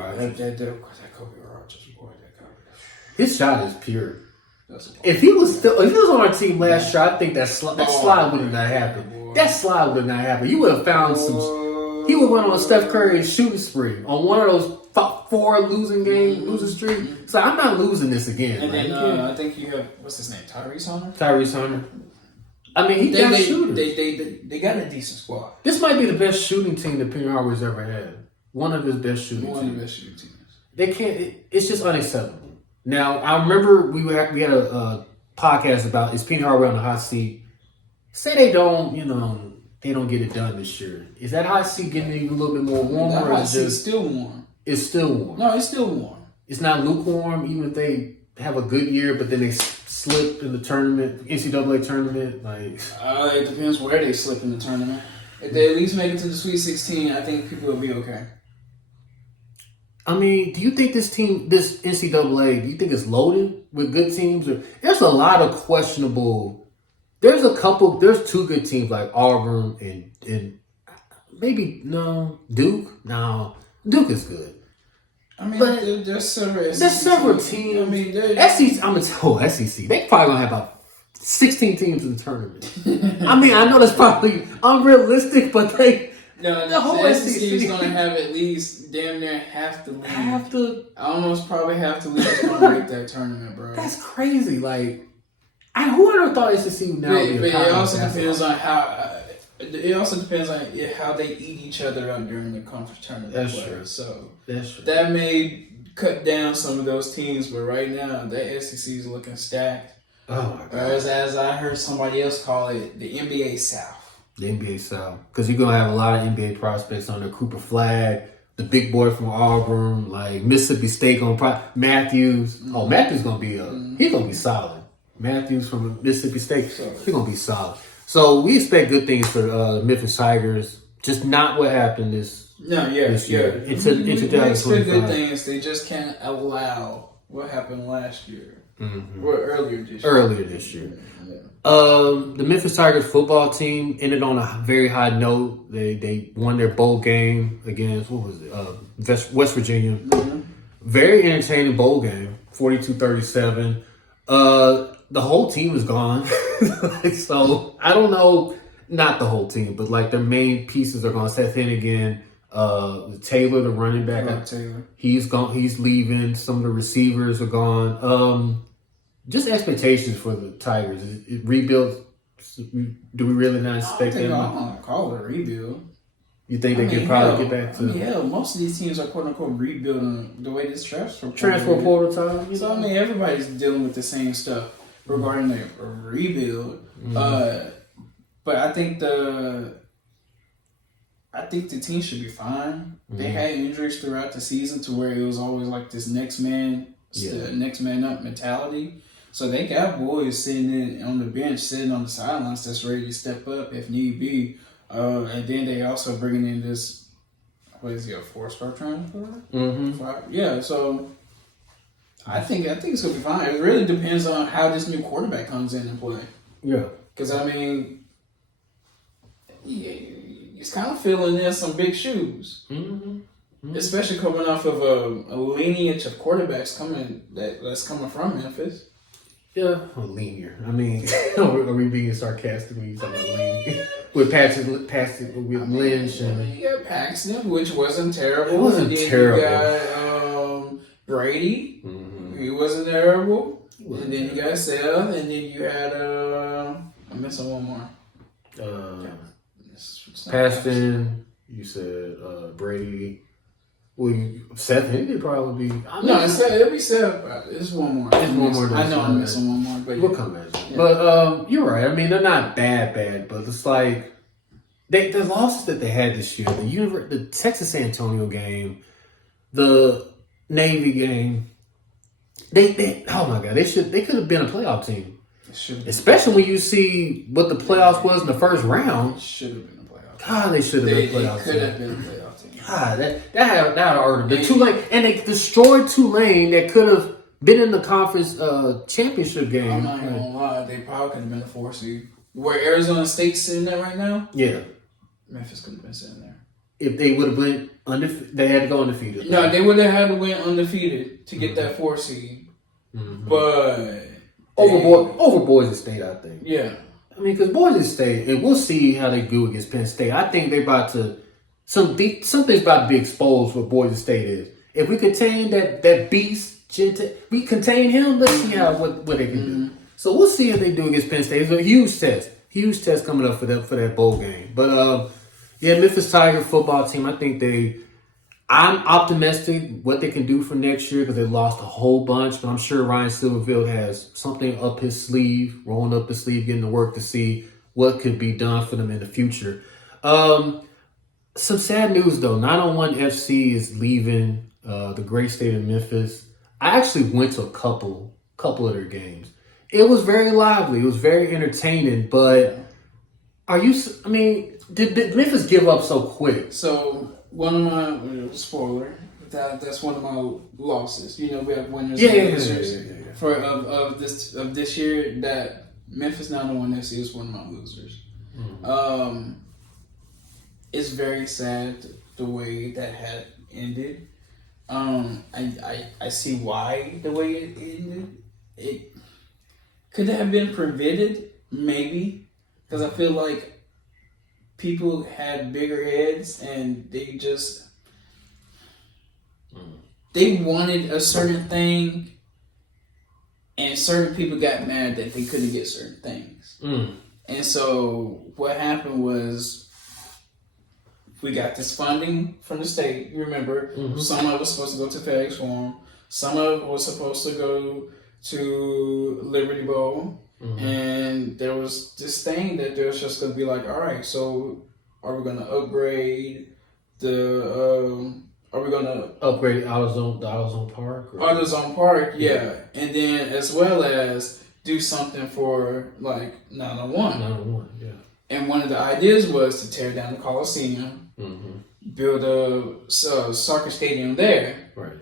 Kobe Rogers boy, His shot is pure. If he was on our team last year, I think that slide would have not happened. That slide would have not happened. You would have found he would have went on Steph Curry's shooting spree on one of those 4 losing streak. So I'm not losing this again. And then I think you have what's his name, Tyrese Hunter. I mean, he got shooters. They got a decent squad. This might be the best shooting team that Penny Hardaway's ever had. One of his best shooting teams. They can't. It's just unacceptable. Now I remember we had a podcast about is Penny Hardaway on the hot seat. Say they don't get it done this year. Is that hot seat getting even a little bit more warm? That hot seat's still warm. It's still warm. No, it's still warm. It's not lukewarm, even if they have a good year, but then they slip in the tournament, NCAA tournament. It depends where they slip in the tournament. If they at least make it to the Sweet 16, I think people will be okay. I mean, do you think this NCAA, do you think it's loaded with good teams? There's a lot of questionable. There's 2 good teams like Auburn and maybe Duke. No, Duke is good. I mean, but there's several teams. I mean, SEC. I'm gonna SEC. They probably gonna have about 16 teams in the tournament. I mean, I know that's probably unrealistic, but the whole SEC is gonna have at least damn near half the league. Almost probably half the league is gonna make that tournament, bro. That's crazy. Who would have thought SEC would now be a But it also depends on how. It also depends on how they eat each other up during the conference tournament. That's true. So that's true. That may cut down some of those teams, but right now the SEC is looking stacked. Oh my god! Whereas, as I heard somebody else call it, the NBA South. The NBA South, because you're gonna have a lot of NBA prospects on there. Cooper Flag, the big boy from Auburn, like Mississippi State, Matthews. Oh, Matthews gonna be he's gonna be solid. Matthews from Mississippi State, he's gonna be solid. So we expect good things for the Memphis Tigers. Just not what happened this year. We expect good things. They just can't allow what happened last year or earlier this year. Yeah. The Memphis Tigers football team ended on a very high note. They won their bowl game against West Virginia. Very entertaining bowl game, 42-37. The whole team is gone. So I don't know, not the whole team, but their main pieces are gone. Seth Hennigan, Taylor, the running back, he's gone. He's leaving. Some of the receivers are gone. Just expectations for the Tigers. It rebuild. Do we really not expect them? I don't want to call it a rebuild. You think they could probably get back to? Most of these teams are quote unquote rebuilding the way this transfer portal time. So everybody's dealing with the same stuff regarding their rebuild. But I think the team should be fine. They had injuries throughout the season to where it was always like this next man up mentality. So they got boys sitting on the bench, sitting on the sidelines that's ready to step up if need be. And then they also bringing in this, what is he, a 4-star transfer? Mm-hmm. Yeah, so I think it's gonna be fine. It really depends on how this new quarterback comes in and play. Yeah. Because I mean, he's kind of filling in some big shoes, especially coming off of a lineage of quarterbacks that's coming from Memphis. Yeah, linear. I mean, are we being sarcastic when you talk about linear? With Patrick with Lynch and You got Paxton, which wasn't terrible. It wasn't and then terrible. You got Brady. He wasn't terrible. And then you got Seth, and then you had I'm missing one more. Paston. You said Brady. Well, Seth Henry probably be. It'll be Seth. It's one more. It's one more. I know I'm missing one more, but we'll come back. Yeah. But you're right. I mean, they're not bad, but it's like the losses that they had this year, the Texas San Antonio game, the Navy game. They oh my God, they could have been a playoff team. Especially when you see what the playoffs was in the first round. Should have been a playoff team. God, they should have been a playoff team. They could have been a playoff team. God, that hurt. The Tulane, and they destroyed Tulane that could have been in the conference championship game. I'm not gonna lie, they probably could have been a 4 seed. Where Arizona State's sitting at right now? Yeah. Memphis could have been sitting there. If they would have been undefeated, they had to go undefeated. No, they would have had to win undefeated to get that 4 seed. But over Boise State, I think. Yeah. I mean, because Boise State, and we'll see how they do against Penn State. I think they're about to something's about to be exposed. What Boise State is. If we contain that beast, we contain him. Let's see what they can do. So we'll see if they do against Penn State. It's a huge test coming up for that bowl game. But Memphis Tiger football team. I think I'm optimistic what they can do for next year because they lost a whole bunch. But I'm sure Ryan Silverfield has something up his sleeve, rolling up his sleeve, getting to work to see what could be done for them in the future. Some sad news though. 901 FC is leaving the great state of Memphis. I actually went to a couple of their games. It was very lively. It was very entertaining. But did Memphis give up so quick? So one of my spoiler. That's one of my losses. We have winners and losers. For of this year. That Memphis 901 FC is one of my losers. It's very sad the way that had ended. I see why the way it ended. It could have been prevented, maybe, because I feel like people had bigger heads and they wanted a certain thing, and certain people got mad that they couldn't get certain things. And so what happened was, we got this funding from the state. You remember, some of it was supposed to go to FedEx Forum. Some of it was supposed to go to Liberty Bowl. And there was this thing that there was just going to be like, all right, so are we going to upgrade upgrade AutoZone Park? AutoZone Park, yeah. And then as well as do something for like 901. 901, yeah. And one of the ideas was to tear down the Coliseum, build a soccer stadium there. Right.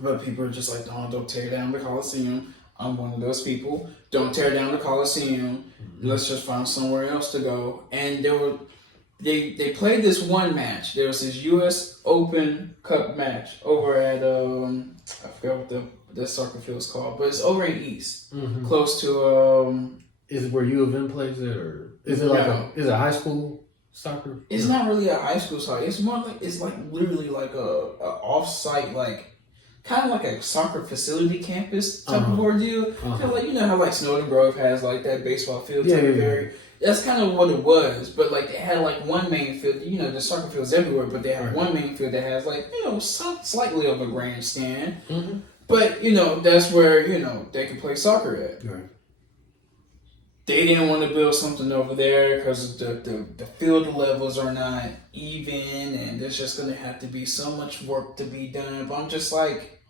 But people are just like, don't tear down the Coliseum. I'm one of those people. Don't tear down the Coliseum. Let's just find somewhere else to go. And they played this one match. There was this U.S. Open Cup match over at I forgot what the soccer field is called, but it's over in East, close to Is it where U of M plays it, or is it is it high school soccer? It's not really a high school soccer. It's more like literally like a off-site, like kind of like a soccer facility campus type of ordeal. Kind of like how Snowden Grove has like that baseball field. That's kind of what it was. But like they had like one main field. The soccer fields everywhere, but they have one main field that has like slightly of a grandstand. But that's where they can play soccer at. Right. They didn't want to build something over there because the field levels are not even, and there's just going to have to be so much work to be done. But I'm just like,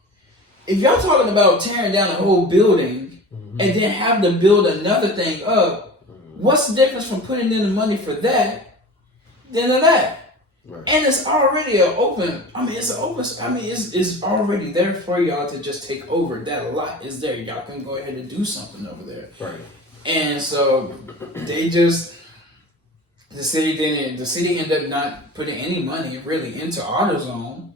if y'all talking about tearing down a whole building and then have to build another thing up. What's the difference from putting in the money for that than to that? Right. And it's already it's already there for y'all to just take over. That lot is there. Y'all can go ahead and do something over there. Right. And so the city ended up not putting any money really into AutoZone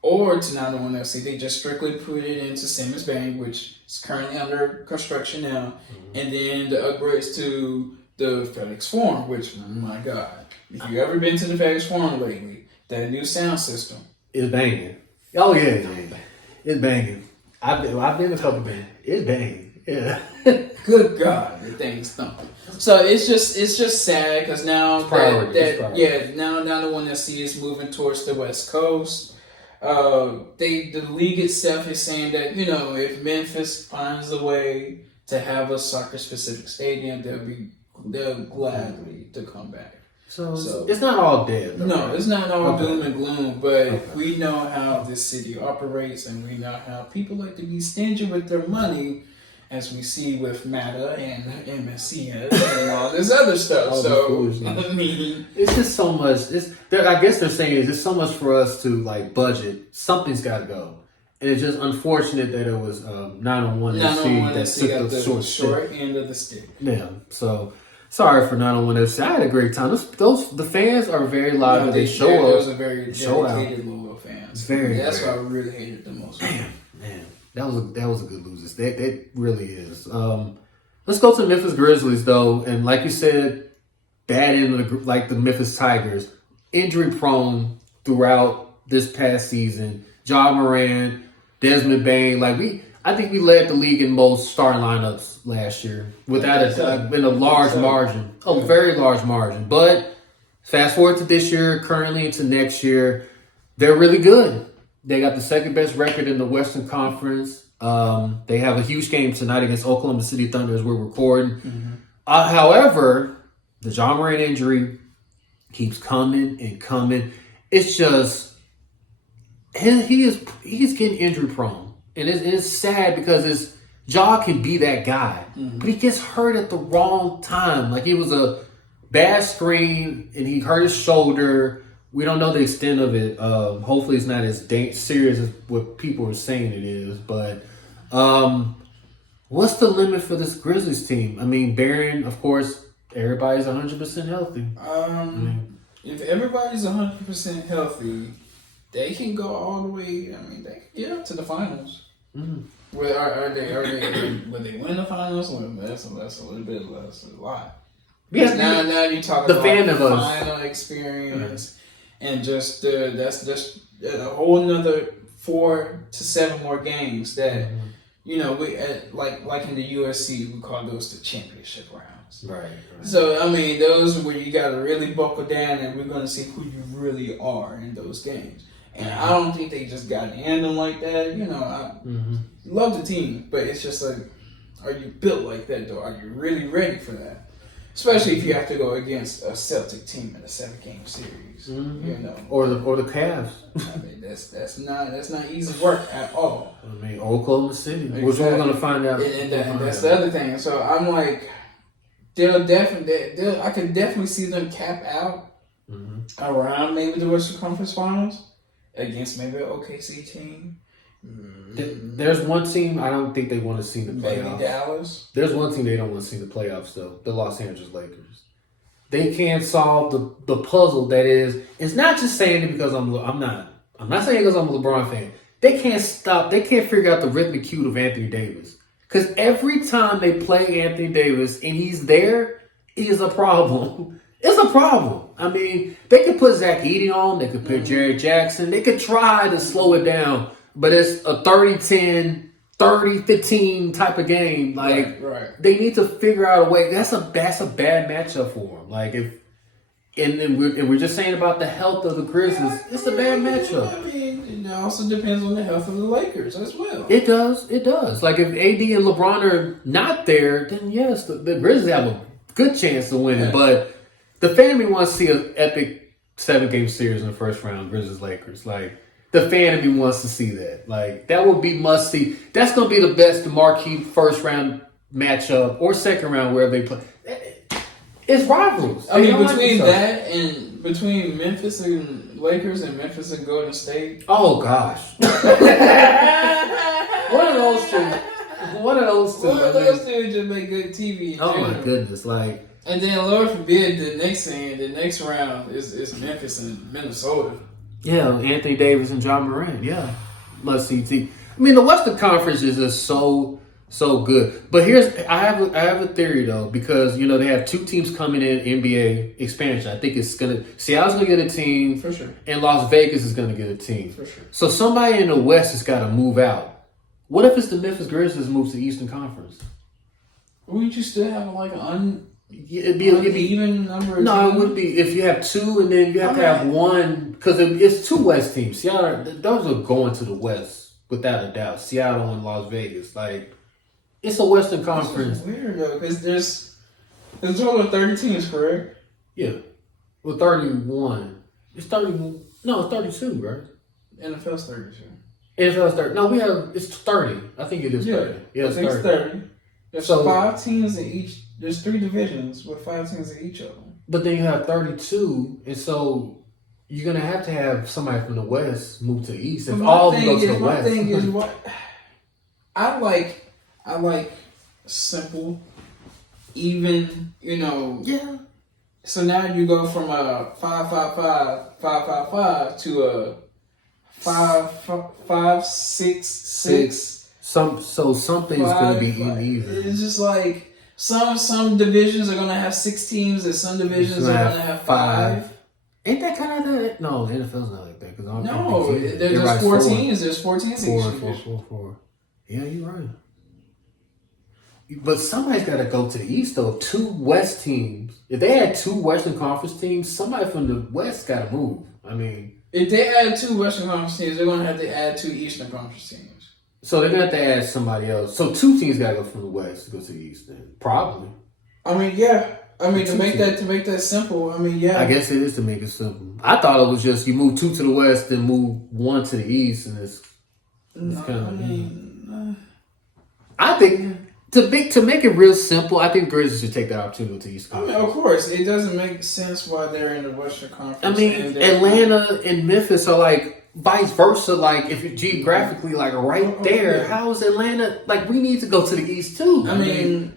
or to 901 FC. They just strictly put it into Simmons Bank, which is currently under construction now, and then the upgrades to the FedEx Forum, which, my God. If you've ever been to the FedEx Forum lately, that new sound system is banging. Oh yeah, it's banging. I've been a couple bands. It's banging. Yeah. Good God, the thing's thumping. So it's just sad because now now the one that see is moving towards the West Coast. The league itself is saying that if Memphis finds a way to have a soccer specific stadium, they'll gladly to come back. So it's not all dead. No, it's not all doom and gloom, but we know how this city operates, and we know how people like to be stingy with their money, as we see with MATA and MSCS and all this other stuff. I mean, it's just so much. I guess they're saying it's so much for us to budget. Something's got to go. And it's just unfortunate that it was 901 FC that took the short end of the stick. Yeah, so sorry for 901 FC. I had a great time. The fans are very lively. They show up. Those are very dedicated loyal fans. That's what I really hated the most. Man, that was a good losers. That really is. Let's go to the Memphis Grizzlies though, and like you said, bad end of the Memphis Tigers, injury prone throughout this past season. Ja Morant, Desmond Bain, I think we led the league in most starting lineups last year without in a large margin, a very large margin. But fast forward to this year, currently into next year, they're really good. They got the second best record in the Western Conference. They have a huge game tonight against Oklahoma City Thunder as we're recording. However, the Ja Morant injury keeps coming and coming. It's just he's getting injury prone, and it's sad because Ja can be that guy, but he gets hurt at the wrong time. It was a bad screen, and he hurt his shoulder. We don't know the extent of it. Hopefully, it's not as serious as what people are saying it is. But what's the limit for this Grizzlies team? I mean, Barron, of course, everybody's 100% healthy. If everybody's 100% healthy, they can go all the way. I mean, they can get up to the finals. Are they? Will they win the finals? That's a little bit less, a lot. Because now you talk about the final experience. And that's just a whole nother 4 to 7 more games that we like in the USC we call those the championship rounds. Right. So I mean those where you got to really buckle down, and we're going to see who you really are in those games. And I don't think they just got in them like that. I love the team, but it's just are you built like that though? Are you really ready for that? Especially if you have to go against a Celtic team in a 7-game series, or the Cavs. I mean, that's not easy work at all. I mean, Oklahoma City, which we're going to find out. And that's the other thing. So I'm like, I can definitely see them cap out around maybe the Western Conference Finals against maybe an OKC team. There's one team I don't think they want to see the playoffs. Maybe Dallas. There's one team they don't want to see the playoffs though. The Los Angeles Lakers. They can't solve the puzzle that is. It's not just saying it because I'm not saying it because I'm a LeBron fan. They can't stop. They can't figure out the rhythmic cue of Anthony Davis. Because every time they play Anthony Davis and he's there, it is a problem. It's a problem. I mean, they could put Zach Edey on. They could put Jared Jackson. They could try to slow it down. But it's a 30-10, 30-15 type of game. They need to figure out a way. That's a bad matchup for them. And we're just saying about the health of the Grizzlies. It's a bad matchup. I mean, it also depends on the health of the Lakers as well. It does. If AD and LeBron are not there, then yes, the Grizzlies have a good chance to win it. But the fan in me wants to see an epic 7-game series in the first round, Grizzlies Lakers. The fan in me wants to see that. That would be must see. That's going to be the best marquee first round matchup or second round wherever they play. It's rivals. I They mean, don't like between each other. that and between Memphis and Lakers and Memphis and Golden State. Oh gosh. One of those two. One of those two. One of I mean, those two just make good TV. in oh my general. goodness! Like, And then, Lord forbid, the next round is Memphis and Minnesota. yeah, Anthony Davis and John Morant. Yeah, must see TV. I mean, the Western Conference is just so good. But I have a theory though, because they have two teams coming in NBA expansion. I think Seattle's gonna get a team For sure. and Las Vegas is gonna get a team. For sure. So somebody in the West has got to move out. What if it's the Memphis Grizzlies move to the Eastern Conference? Wouldn't you still have like an It'd be uneven number of no, it teams? would be if you have two and then you have to have one, because it's two West teams. Seattle, those are going to the West without a doubt. Seattle and Las Vegas, like it's a Western Conference. It's weird though, because there's a total of 30 teams, correct? Yeah, with 31, it's 30. No, it's 32, right? NFL's 32. NFL's 30. No, it's 30. I think it is 30. Yeah, I think it's 30. There's So- 5 teams in each. There's 3 divisions with 5 teams in each of them. But then you have 32, and so you're gonna have to have somebody from the West move to the East. If all of them go to the my West, thing is what I like simple, even. yeah. So now you go from a 5-5-5 to a 5-5-6-6. Something's gonna be 5-5. uneven. It's just like some divisions are gonna have 6 teams, and some divisions are gonna have 5. Ain't that kind of that? No, the NFL's not like that because No, there's 4 teams. There's 4 teams in each division. Four. Yeah, you're right. But somebody's got to go to the East though. 2 West teams. If they had 2 Western Conference teams, somebody from the West got to move. I mean, If they add 2 Western Conference teams, they're gonna have to add 2 Eastern Conference teams. so they're gonna have to add somebody else. So 2 teams got to go from the West to go to the East. Then probably. I mean, yeah. I mean, to make that simple. I mean, yeah. I guess it is to make it simple. I thought it was just you move 2 to the West, then move 1 to the East, and it's No, kind of. I mean, I think to make it real simple, I think Grizzlies should take that opportunity to East I mean, Conference. of course, it doesn't make sense why they're in the Western Conference. I mean, and they're- Atlanta and Memphis are like vice versa. Like if you're geographically like right there, yeah. how is Atlanta? Like we need to go to the East too. I mean,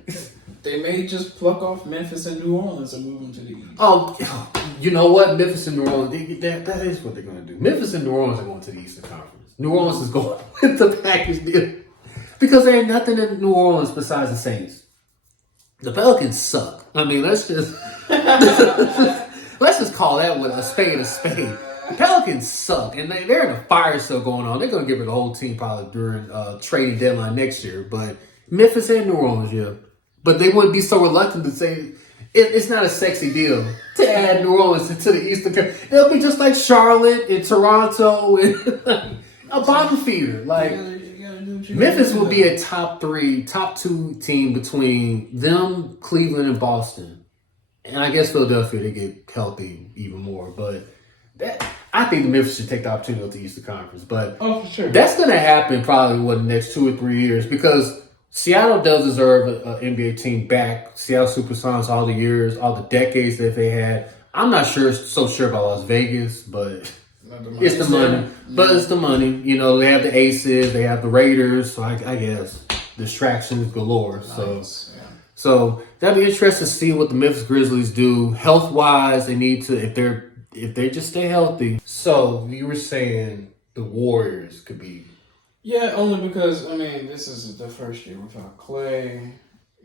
they may just pluck off Memphis and New Orleans and move them to the East. oh, you know what? Memphis and New Orleans, that is what they're going to do. Memphis and New Orleans are going to the Eastern Conference. New Orleans is going with the package deal because there ain't nothing in New Orleans besides the Saints. The Pelicans suck. I mean, let's just call that with a spade a spade. The Pelicans suck, and they're in a fire sale going on. They're going to give it the whole team probably during trading deadline next year. But Memphis and New Orleans, yeah. But they wouldn't be so reluctant to say it's not a sexy deal to add New Orleans to the Eastern Conference. They'll be just like Charlotte and Toronto and a bottom feeder. Like Memphis will be a top 2 team between them, Cleveland, and Boston. And I guess Philadelphia, they get healthy even more. But I think Memphis should take the opportunity to go to the Eastern Conference. But Oh, for sure. that's going to happen probably in the next 2 or 3 years because Seattle does deserve an NBA team back. Seattle Supersonics, all the years, all the decades that they had. I'm not so sure about Las Vegas, but it's the money. But it's the money. You know, they have the Aces, they have the Raiders, so I guess distractions galore. So that'd be interesting to see what the Memphis Grizzlies do health wise. They need to if they just stay healthy. So you were saying the Warriors could be. Yeah, only because, I mean, this is the first year without Clay.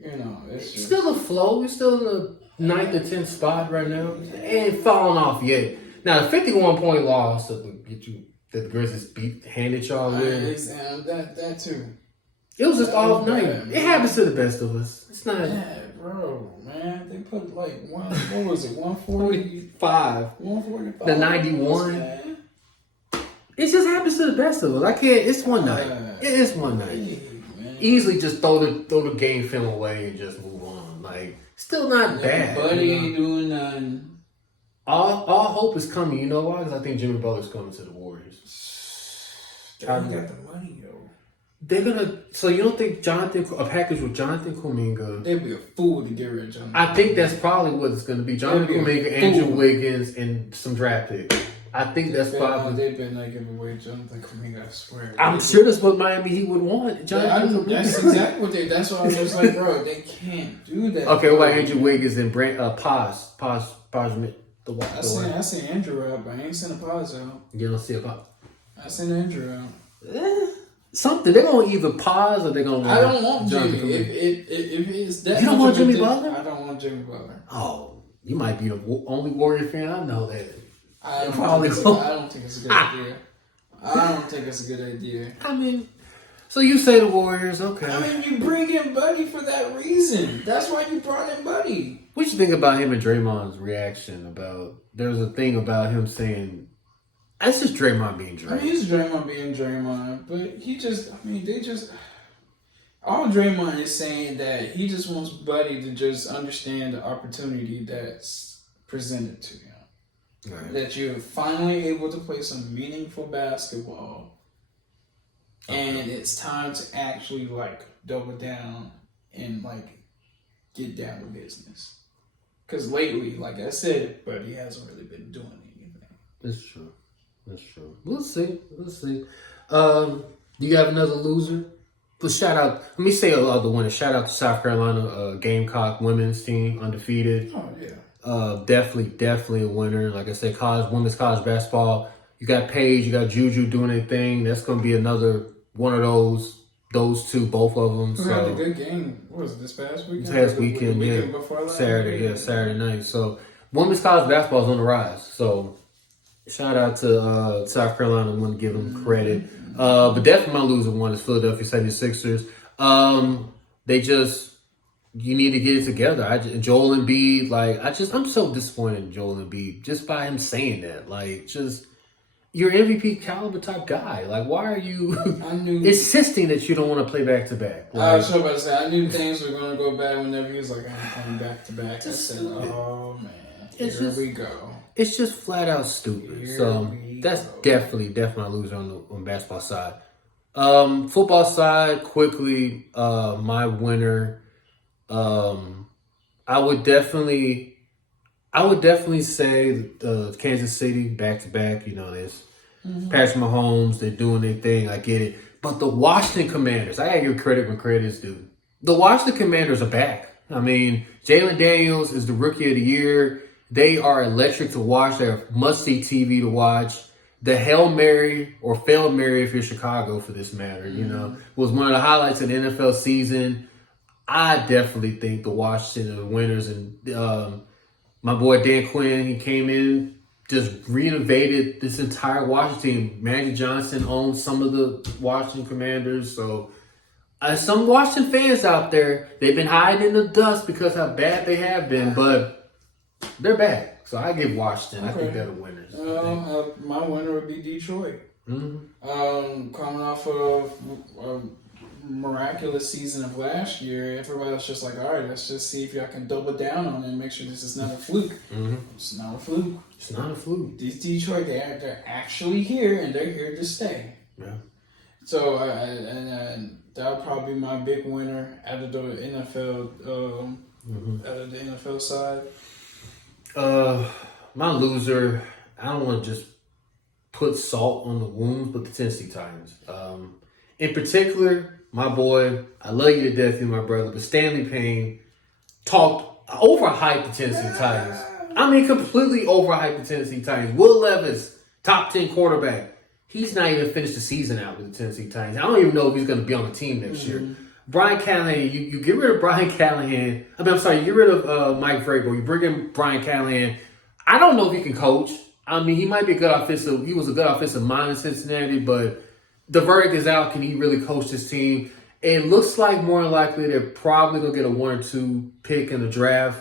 It's just... Still the flow. We're still in the 9th or 10th spot right now. It ain't falling off yet. Now, the 51-point loss that the Grizzlies handed y'all with. That too. It was just off night. It happens to the best of us. It's not. Yeah, bro, man. They put like what was it, 140? 145. The 91. Man. It just happens to the best of us. I can't. It's one night. It is one night. Man. Easily just throw the game film away and just move on. Like still not bad. Buddy ain't doing nothing. All hope is coming. You know why? Because I think Jimmy Butler's coming to the Warriors. They ain't got the money, yo. They're gonna. So you don't think a package with Jonathan Kuminga? They'd be a fool to get rid of Jonathan. I think that's probably what it's gonna be. Jonathan Kuminga, Andrew Wiggins, and some draft picks. I think that's probably. They've been like giving away Jonathan Kuminga. I swear. I'm sure that's what Miami Heat would want. Jonathan Kuminga. That's exactly what they. That's why I was just like, bro, they can't do that. Okay, what about Andrew Wiggins and Paz? I seen Andrew out, but I ain't seen a Paz out. You don't see a Paz. I seen Andrew out. Something they're gonna either pause or they're gonna. I don't want Jimmy. If it's that, you don't want Jimmy Butler. I don't want Jimmy Butler. Oh, you might be the only Warrior fan I know that. I don't think it's a good idea. I don't think it's a good idea. I mean, so you say the Warriors, okay? I mean, you bring in Buddy for that reason. That's why you brought in Buddy. What you think about him and Draymond's reaction about? There was a thing about him saying. That's just Draymond being Draymond. I mean, he's Draymond being Draymond, but all Draymond is saying that he just wants Buddy to just understand the opportunity that's presented to him. Right. That you're finally able to play some meaningful basketball, and it's time to actually double down and get down to business. Because lately, like I said, Buddy hasn't really been doing anything. That's true. That's true. We'll see. Do you have another loser? But shout out. Let me say the winner. Shout out to South Carolina Gamecock women's team, undefeated. Oh yeah. Definitely a winner. Like I said, women's college basketball. You got Paige, you got Juju doing their thing. That's going to be another one of those two, both of them. Who had a good game? What was it, this past weekend? Saturday night. So women's college basketball is on the rise. So shout out to South Carolina. I want to give them credit. But definitely my loser one is Philadelphia 76ers. You need to get it together. Joel Embiid, I'm so disappointed in Joel Embiid just by him saying that. You're MVP caliber type guy. Why are you insisting that you don't want to play back to back? I was about to say, I knew things were going to go bad whenever he was like, I'm playing back to back. I said, oh man, here we go. It's just flat out stupid. That's definitely my loser on the basketball side. Football side, quickly, my winner. I would definitely say Kansas City back to back. This Patrick Mahomes, they're doing their thing. I get it, but the Washington Commanders, I gotta give credit when credit's due. The Washington Commanders are back. I mean, Jalen Daniels is the Rookie of the Year. They are electric to watch. They're must-see TV to watch. The Hail Mary, or Fail Mary if you're Chicago for this matter, was one of the highlights of the NFL season. I definitely think the Washington are the winners. And my boy Dan Quinn, he came in, just renovated this entire Washington team. Magic Johnson owns some of the Washington Commanders. So some Washington fans out there, they've been hiding in the dust because how bad they have been, but they're back. So I give Washington. Okay. I think they're the winners. My winner would be Detroit. Mm-hmm. Coming off of a miraculous season of last year, everybody was just like, all right, let's just see if y'all can double down on it and make sure this is not a fluke. Mm-hmm. It's not a fluke. It's not a fluke. These Detroit, they're actually here and they're here to stay. Yeah. So, and that'll probably be my big winner out of the NFL, out of the NFL side. My loser, I don't want to just put salt on the wounds, but the Tennessee Titans. In particular, my boy, I love you to death, you're my brother, but Stanley Payne talked overhyped the Tennessee Titans. I mean, completely overhyped the Tennessee Titans. Will Levis, top 10 quarterback. He's not even finished the season out with the Tennessee Titans. I don't even know if he's going to be on the team next year. Brian Callahan, you get rid of Brian Callahan. You get rid of Mike Vrabel. You bring in Brian Callahan. I don't know if he can coach. I mean, he might be a good offensive. He was a good offensive mind in Cincinnati, but the verdict is out. Can he really coach this team? It looks like more than likely they're probably going to get a 1 or 2 pick in the draft.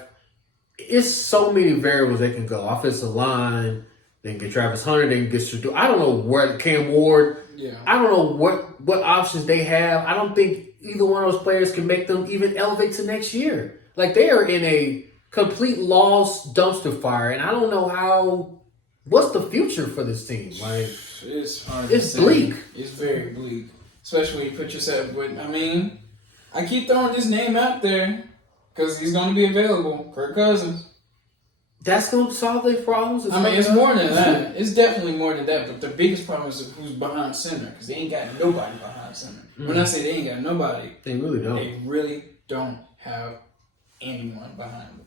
It's so many variables they can go. Offensive line, they can get Travis Hunter, they can get Shador. I don't know where Cam Ward. Yeah. I don't know what options they have. I don't think either one of those players can make them even elevate to next year. They are in a complete lost dumpster fire, and I don't know what's the future for this team? It's hard. It's bleak. It's very bleak. especially when you put yourself. But I mean, I keep throwing this name out there because he's going to be available. Kirk Cousins. That's gonna solve their problems. I mean, it's more than that. It's definitely more than that. But the biggest problem is who's behind center because they ain't got nobody behind center. When I say they ain't got nobody, They really don't. They really don't have anyone behind them.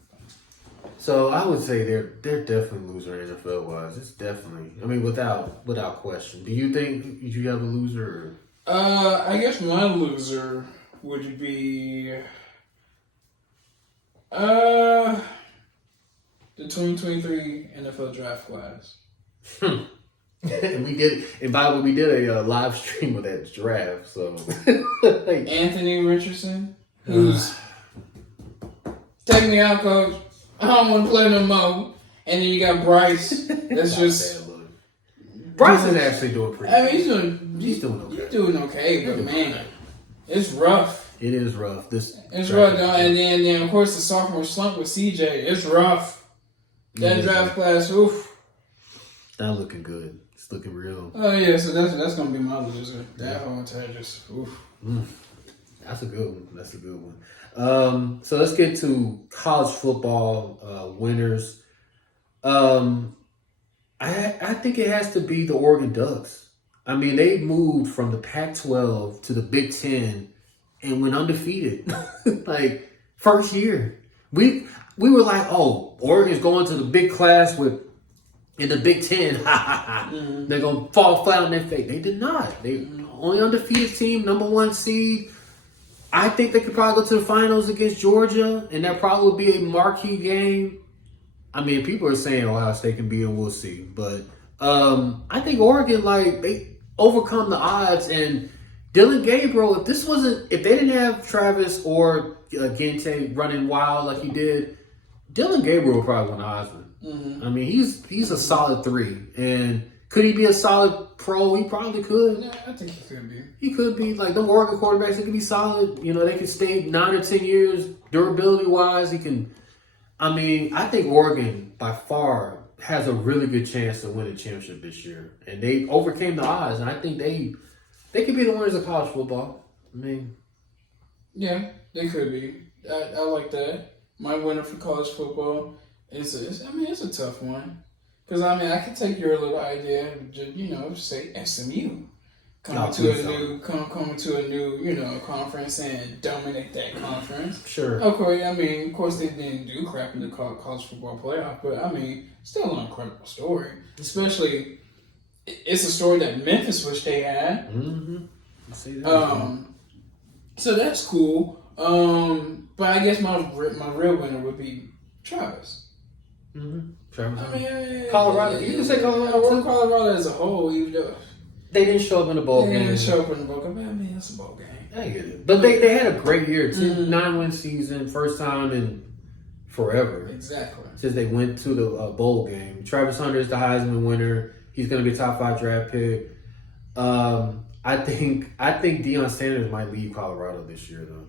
So I would say they're definitely loser NFL wise. It's definitely. I mean, without question. Do you think you have a loser? I guess my loser would be the 2023 NFL draft class. And we did, and by the way, we did a live stream of that draft. So Anthony Richardson, who's take me out, coach. I don't want to play no more. And then you got Bryce. That's just. Bryce is actually doing pretty. I mean, he's doing okay. He's doing okay, but man, it's rough. It is rough. It's rough, though. And then of course the sophomore slump with CJ. It's rough. That draft class, oof. Not looking good. It's looking real. Oh yeah, so that's gonna be my loser. That whole entire just oof. That's a good one. So let's get to college football winners. I think it has to be the Oregon Ducks. I mean, they moved from the Pac-12 to the Big Ten and went undefeated. Like, first year. We were like, oh, Oregon's going to the big class in the Big Ten. They're going to fall flat on their face. They did not. They only undefeated team, number 1 seed. I think they could probably go to the finals against Georgia, and that probably would be a marquee game. I mean, people are saying Ohio State can beat them. We'll see. But I think Oregon, they overcome the odds. And Dylan Gabriel, if they didn't have Travis or Gente running wild like he did, Dylan Gabriel would probably win the Heisman. Mm-hmm. I mean, he's a solid 3. And could he be a solid pro? He probably could. Yeah, I think he could be. He could be. Like, them Oregon quarterbacks, they could be solid. You know, they could stay 9 or 10 years durability-wise. He can... I mean, I think Oregon, by far, has a really good chance to win a championship this year. And they overcame the odds, and I think they could be the winners of college football. I mean... Yeah, they could be. I like that. My winner for college football is a tough one. Because, I could take your little idea and just, say SMU. Coming to a new conference and dominate that conference. Sure. Okay, of course they didn't do crap in the college football playoff, but still an incredible story. Especially, it's a story that Memphis wish they had. Mm-hmm. So that's cool. But I guess my real winner would be Travis. Mm-hmm. Travis. Colorado. You can say Colorado too. Colorado as a whole, even though they didn't show up in the bowl game. They didn't show up in the bowl game. That's a bowl game. I get it. But they had a great year. 9-win season, first time in forever. Exactly. Since they went to the bowl game. Travis Hunter is the Heisman winner. He's going to be a top 5 draft pick. I think Deion Sanders might leave Colorado this year, though.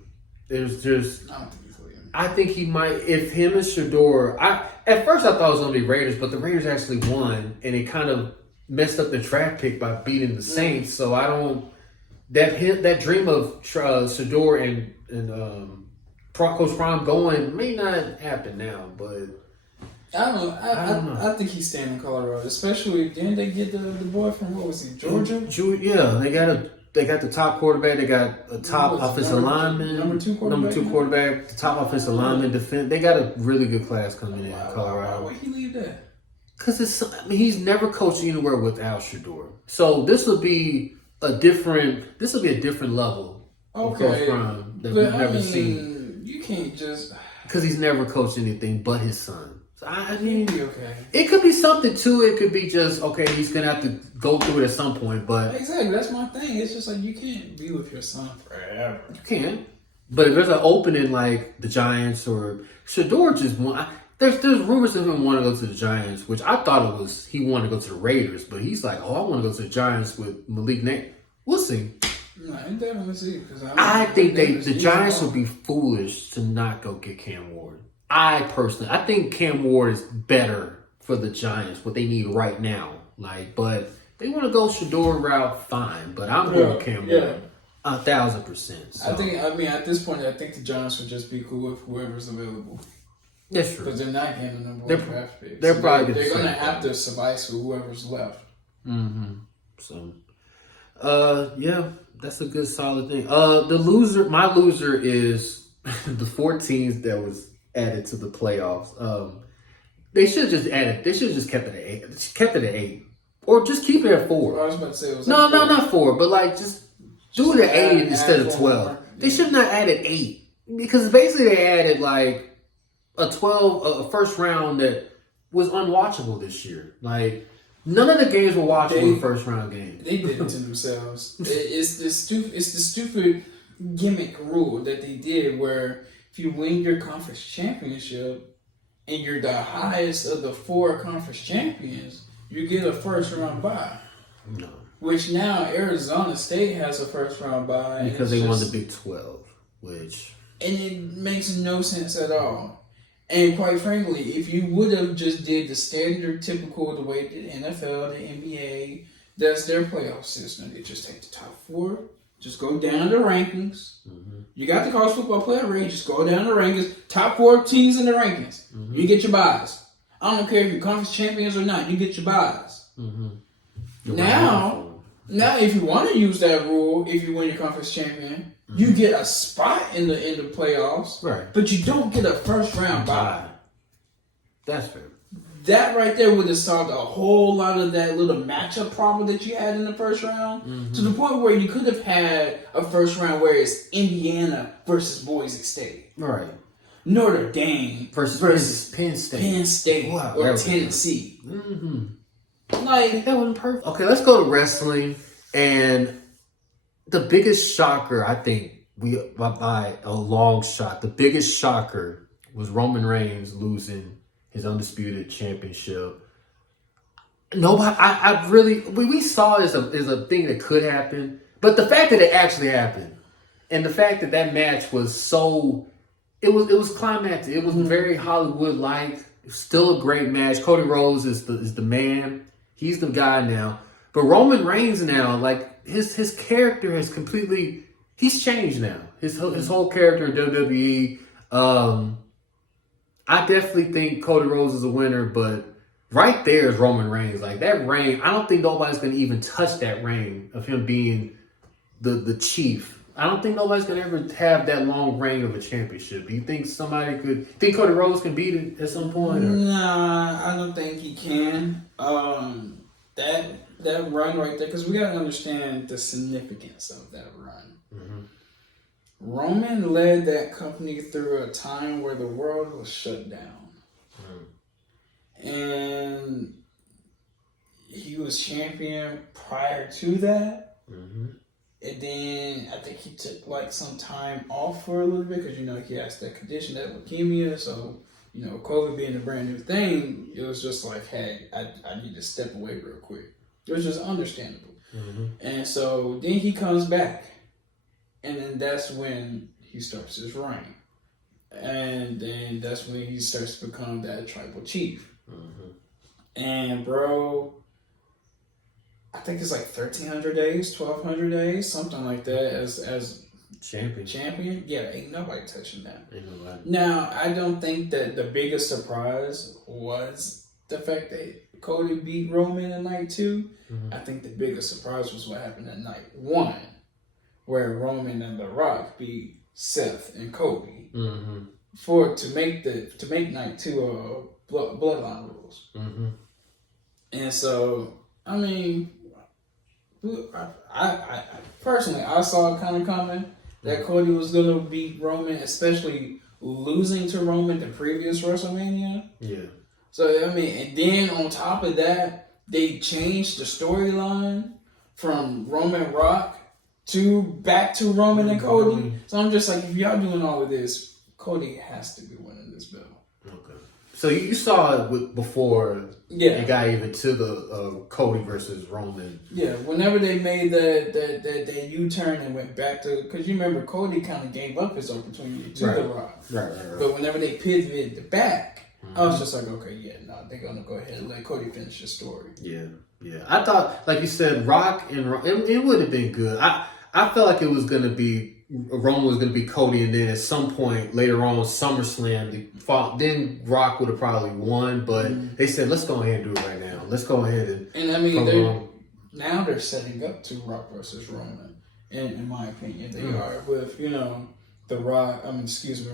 There's just... I don't think he's leaving. I think he might... If him and Shedeur... At first I thought it was going to be Raiders, but the Raiders actually won, and it kind of messed up the draft pick by beating the Saints. So I don't... That dream of Shedeur and Coach Prime going may not happen now, but... I don't know. I think he's staying in Colorado, especially didn't they get the boy from what was he, Georgia? Yeah, they got the top quarterback. They got a top offensive lineman, number two quarterback, the top offensive lineman, defense. They got a really good class coming in Colorado. Why he leave that? Because he's never coached anywhere without Shedeur. So this will be a different level of Coach Prime that we've never seen. You can't just because he's never coached anything but his son. Okay. It could be something too. It could be just he's gonna have to go through it at some point. But exactly, that's my thing. It's just like you can't be with your son forever. You can, but if there's an opening like the Giants or Shedeur just want. There's rumors of him wanting to go to the Giants, which I thought it was he wanted to go to the Raiders, but he's like, I want to go to the Giants with Malik Nate. We'll see. No, I definitely see. I think the Giants would be foolish to not go get Cam Ward. I think Cam Ward is better for the Giants, what they need right now. But they want to go Shedeur route, fine. But I'm going with Cam Ward. 1,000%. So. I think. I mean, at this point, I think the Giants would just be cool with whoever's available. That's true. Because they're not getting the number one draft pick. They're probably they're going to same have thing. to suffice with whoever's left. Mm-hmm. So, yeah, that's a good solid thing. My loser is the 4 teams that was added to the playoffs. They should just kept it at 8. Just kept it at 8, or just keep it at 4. I was about to say it was No, like 4. not 4, but like just do it at 8 instead of 12. more. They should not add at 8 because basically they added like a first round that was unwatchable this year. Like none of the games were watchable in first round games. They did it to themselves. It's the stupid gimmick rule that they did where if you win your conference championship and you're the highest of the 4 conference champions, you get a first round bye. No, Which now Arizona State has a first round bye because they won the Big 12, which and it makes no sense at all. And quite frankly, if you would have just did the standard, typical, the way the NFL, the NBA, that's their playoff system. They just take the top 4, just go down the rankings. Mm-hmm. You got the college football playoff range, just go down the rankings. Top 4 teams in the rankings. Mm-hmm. You get your buys. I don't care if you're conference champions or not. You get your buys. Mm-hmm. Now, if you want to use that rule, if you win your conference champion, you get a spot in the playoffs, Right. but you don't get a first round bye. That's fair. That right there would have solved a whole lot of that little matchup problem that you had in the first round, to the point where you could have had a first round where it's Indiana versus Boise State, Right. Notre Dame Versus Penn State. Penn State Wow, or that was Tennessee. Mm-hmm. Like, That wasn't perfect. Okay, let's go to wrestling. And the biggest shocker, I think, by a long shot, the biggest shocker was Roman Reigns losing his undisputed championship. Nobody, we saw it as a thing that could happen, but the fact that it actually happened, and the fact that that match was it was climactic. It was very Hollywood-like. It was still a great match. Cody Rhodes is the man. He's the guy now. But Roman Reigns now, like his character has completely, he's changed now. His whole character in WWE. I definitely think Cody Rhodes is a winner, but right there is Roman Reigns. Like that reign, I don't think nobody's gonna even touch that reign of him being the chief. I don't think nobody's gonna ever have that long reign of a championship. Do you think think Cody Rhodes can beat it at some point? Or? nah, I don't think he can. That run right there, because we gotta understand the significance of that run. Mm-hmm. Roman led that company through a time where the world was shut down. And he was champion prior to that. Mm-hmm. And then I think he took like some time off for a little bit because, he has that condition, that leukemia. So, COVID being a brand new thing, it was just like, hey, I need to step away real quick. It was just understandable. Mm-hmm. And so then he comes back. And then that's when he starts his reign. And then that's when he starts to become that tribal chief. Mm-hmm. And bro, I think it's like 1,300 days, 1,200 days, something like that as champion. Yeah, ain't nobody touching that. Ain't nobody. Now, I don't think that the biggest surprise was the fact that Cody beat Roman in night 2. Mm-hmm. I think the biggest surprise was what happened in night 1, where Roman and The Rock beat Seth and Kobe to make night 2 bloodline rules. Mm-hmm. And so, I mean, I personally, I saw it kind of coming that Cody was going to beat Roman, especially losing to Roman the previous WrestleMania. Yeah. So, I mean, and then on top of that, they changed the storyline from Roman Rock back to Roman and Cody. So I'm just like, if y'all doing all of this, Cody has to be winning this belt. Okay. So you saw it before it got even to the Cody versus Roman. Yeah, whenever they made that U-turn and went back to, because you remember Cody kind of gave up his opportunity to The Rock. Right. But whenever they pivoted back, I was just like, okay, they're gonna go ahead and let Cody finish his story. Yeah. I thought, like you said, Rock and it would have been good. I felt like it was gonna be Roman was gonna be Cody, and then at some point later on SummerSlam, then Rock would have probably won. But they said, let's go ahead and do it right now. Let's go ahead And I mean, from, now they're setting up to Rock versus Roman. In my opinion, they are with the Rock.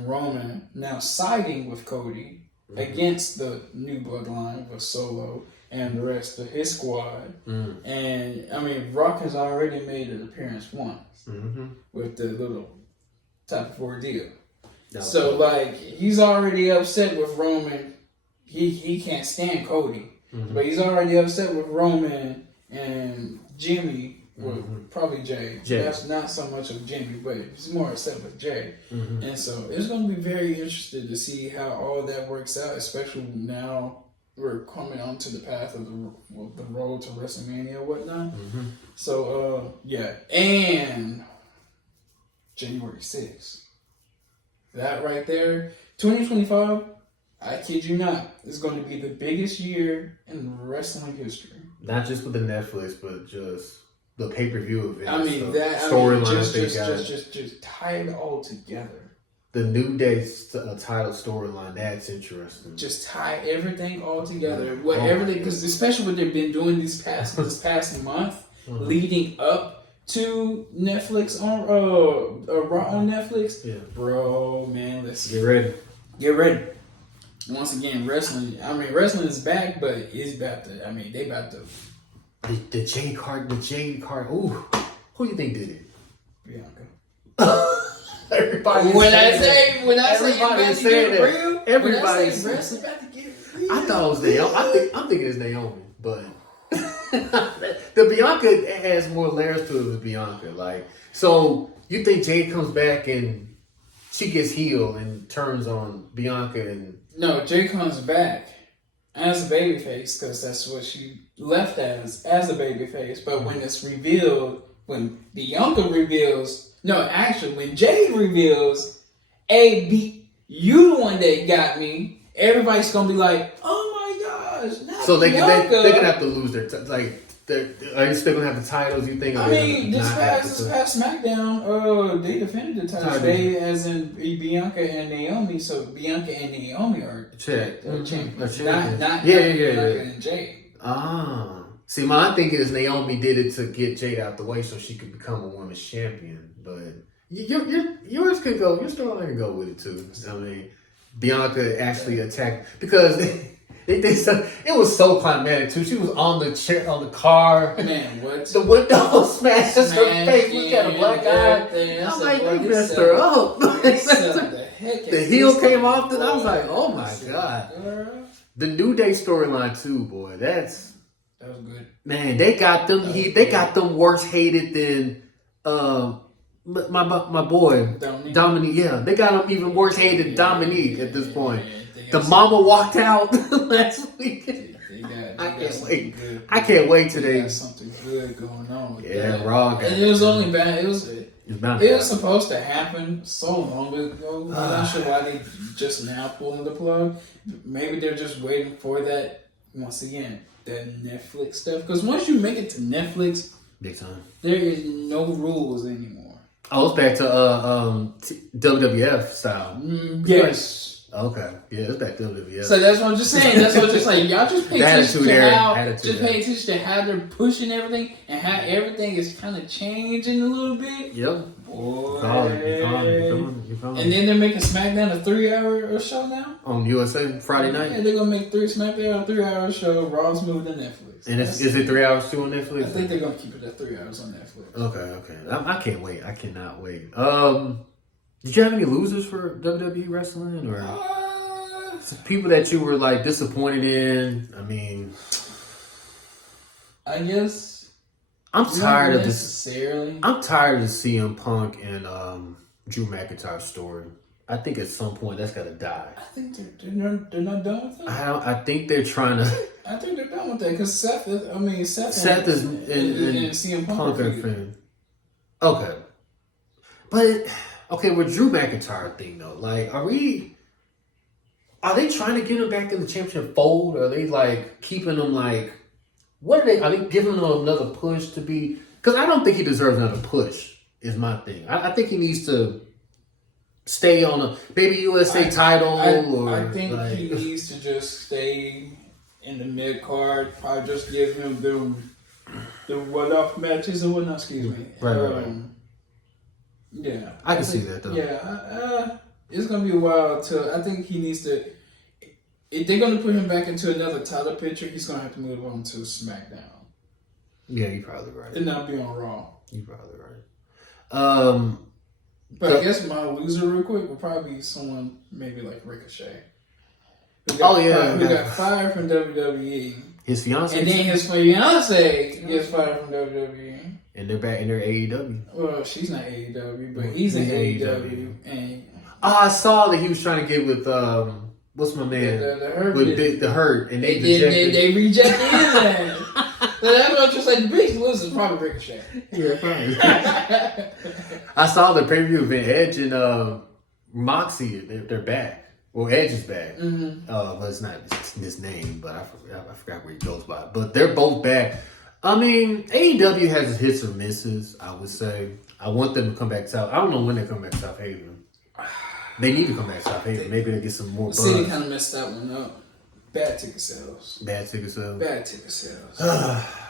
Roman now siding with Cody against the new bloodline with Solo and the rest of his squad. And I mean, Rock has already made an appearance once with the little type of ordeal. So like, he's already upset with Roman. He can't stand Cody, but he's already upset with Roman and Jimmy. Well, probably Jay. That's not so much of Jimmy, but he's more upset with Jay. And so it's going to be very interesting to see how all that works out, especially now we're coming onto the path of the road to WrestleMania and whatnot. So, yeah. And January 6th. That right there, 2025, I kid you not, is going to be the biggest year in wrestling history. not just with the Netflix, but just the pay-per-view event. I mean, just tie it all together. The New Day title storyline, that's interesting. Just tie everything all together. Whatever because especially what they've been doing this past month, leading up to Netflix on Raw on Netflix. Yeah. Bro, man, let's get ready. Get ready. Once again, wrestling. I mean, wrestling is back, but it's about to. I mean, they about to. The Jade card. Ooh, who do you think did it? Bianca. Everybody. When I say everybody saying that. Real, everybody. Wrestling about to get real. I thought it was Naomi. I'm thinking it's Naomi, but the Bianca has more layers to it with Bianca. Like, so you think Jade comes back and she gets healed and turns on Bianca and. No, Jay comes back as a babyface because that's what she left as a babyface. But when it's revealed, when Bianca reveals, when Jade reveals, "Hey, you the one that got me," everybody's gonna be like, "Oh my gosh!" Not so they're Bianca. gonna have to lose their are they still gonna have the titles? You think? I mean, this past SmackDown, they defended the titles. They, as in Bianca and Naomi. So Bianca and Naomi are champions. Not Bianca and Jade. See, my thinking is Naomi did it to get Jade out the way so she could become a women's champion. But yours could go. Your storyline could go with it too. I mean, Bianca actually attacked because. It was so climatic too. She was on the chair, on the car. Man, what? The window smashes her face. Look at a black eye. I'm like, they messed her up. The heel came off. I was like, oh my god. The New Day storyline too, boy. That was good. Man, they got them. They got them worse hated than my boy Dominique. Yeah, they got them even worse hated than Dominique at this point. The mama walked out last week. I can't wait. I can't wait today. They got something good going on with that. Raw. And it was only bad. It was supposed to happen so long ago. I'm not sure why they just now pulling the plug. Maybe they're just waiting for that. Once again, that Netflix stuff. Because once you make it to Netflix, big time, there is no rules anymore. Oh, it's back to WWF style. Yes. Okay, yeah, it's back to WWF. So that's what I'm just saying. That's what I'm just saying. Y'all just pay attention to pay attention to how they're pushing everything and how everything is kind of changing a little bit. Yep. Boy. You're calling. And then they're making SmackDown a 3-hour show now on USA Friday night. Yeah, they're gonna make SmackDown a 3-hour show. Raw's moving to Netflix. And is it 3 hours too on Netflix? I think they're gonna keep it at 3 hours on Netflix. Okay. I can't wait. I cannot wait. Did you have any losers for WWE wrestling or people that you were like disappointed in? I mean, I guess I'm tired of this. Necessarily, I'm tired of CM Punk and Drew McIntyre story. I think at some point that's got to die. I think they're not done with that. I think they're trying to. I think they're done with that because Seth is and CM Punk are fan. Okay, but with Drew McIntyre thing though, like, are they trying to get him back in the championship fold? Or are they like keeping him like? Are they giving him another push to be? Because I don't think he deserves another push is my thing. I think he needs to stay on a maybe USA title. I think like, he needs to just stay in the mid card. Probably just give him the one-off matches or whatnot. Excuse me. Right. Yeah, I can see that though. Yeah, it's gonna be a while till I think he needs to. If they're gonna put him back into another title picture, he's gonna have to move on to SmackDown. Yeah, you're probably right. And not be on Raw. You're probably right. But I guess my loser real quick would probably be someone maybe like Ricochet. Who got fired from WWE. His fiance. And then his fiance gets fired from WWE. And they're back in their AEW. Well, she's not AEW, but he's in AEW. And I saw that he was trying to get with what's my man? The Hurt. With the Hurt, and they rejected his ass. So that's what I'm just like. The biggest loser is probably Ricochet. Yeah, probably. I saw the pay-per-view event. Edge and Moxie, they're back. Well, Edge is back. Mm-hmm. But it's not his name, but I forgot where he goes by. But they're both back. I mean, AEW has its hits or misses, I would say. I want them to come back south. I don't know when they come back to South Haven. They need to come back to South Haven. Maybe they'll get some more buzz. City kind of messed that one up. Bad ticket sales. Bad ticket sales.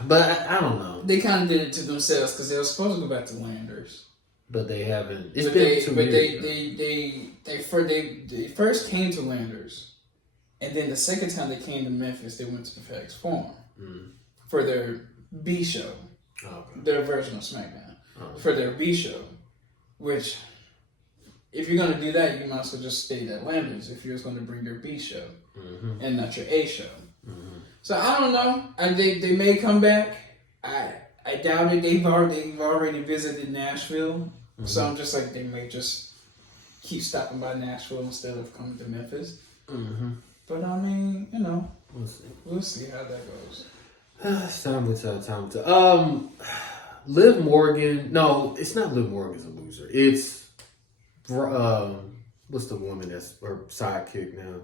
But I don't know. They kind of did it to themselves because they were supposed to go back to Landers. But they haven't. It's but been 2 years. They first came to Landers, and then the second time they came to Memphis, they went to the FedEx Forum for their B show, their version of SmackDown, for their B show. Which, if you're gonna do that, you might as well just stay at Landers if you're going to bring your B show and not your A show. So I don't know. They may come back. I doubt it. They've already visited Nashville, so I'm just like they may just keep stopping by Nashville instead of coming to Memphis. But I mean, we'll see how that goes. Time will tell. Liv Morgan. No, it's not Liv Morgan's a loser. It's what's the woman that's her sidekick now?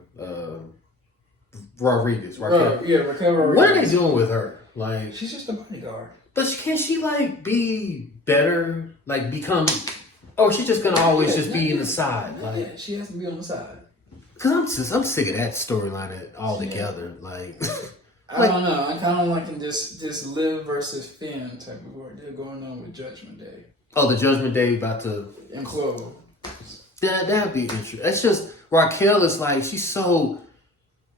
Raquel. Raquel Rodriguez. What are they doing with her? Like, she's just a bodyguard. But can she like be better? Like become? Or she's just gonna always just be in the side? Like, yeah, she has to be on the side. Cause I'm sick of that storyline altogether. Yeah. Like, I don't know. I'm kind of liking this Liv versus Finn type of work they're going on with Judgment Day. Oh, the Judgment Day about to implode. That'd be interesting. It's just Raquel is like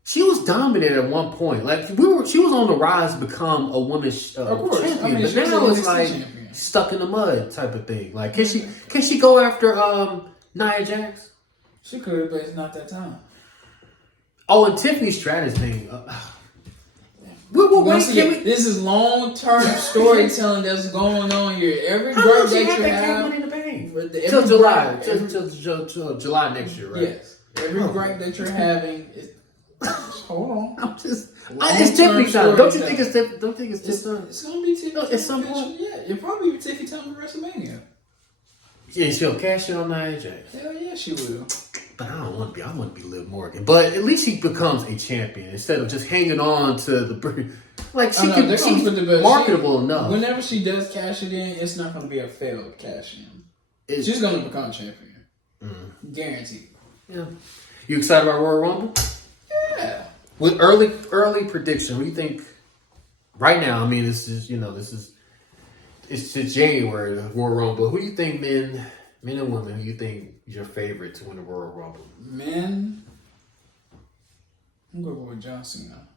she was dominant at one point. Like she was on the rise to become a women's champion, but now it's like stuck in the mud type of thing. Like, can she go after Nia Jax? She could, but it's not that time. Oh, and Tiffany Stratton's thing. This is long-term storytelling that's going on here. Every break that you have, money in the bank till July, till July next year, right? Yes. Every break that you're having is. Hold on. It's Tiffany time. Don't you think it's Tiffany? Don't think it's just It's gonna be Tiffany at some point. Yeah, it'll probably be Tiffany time for WrestleMania. Yeah, she'll cash in on Nia Jax. Hell yeah, she will. But I want to be Liv Morgan. But at least she becomes a champion instead of just hanging on to the like she's marketable enough. Whenever she does cash it in, it's not going to be a failed cash in. She's going to become champion, guaranteed. Yeah. You excited about Royal Rumble? Yeah. With early prediction, what do you think? Right now, I mean, it's January, the Royal Rumble. Who do you think, men and women, who you think is your favorite to win the Royal Rumble? Men, I'm going to go with John Cena.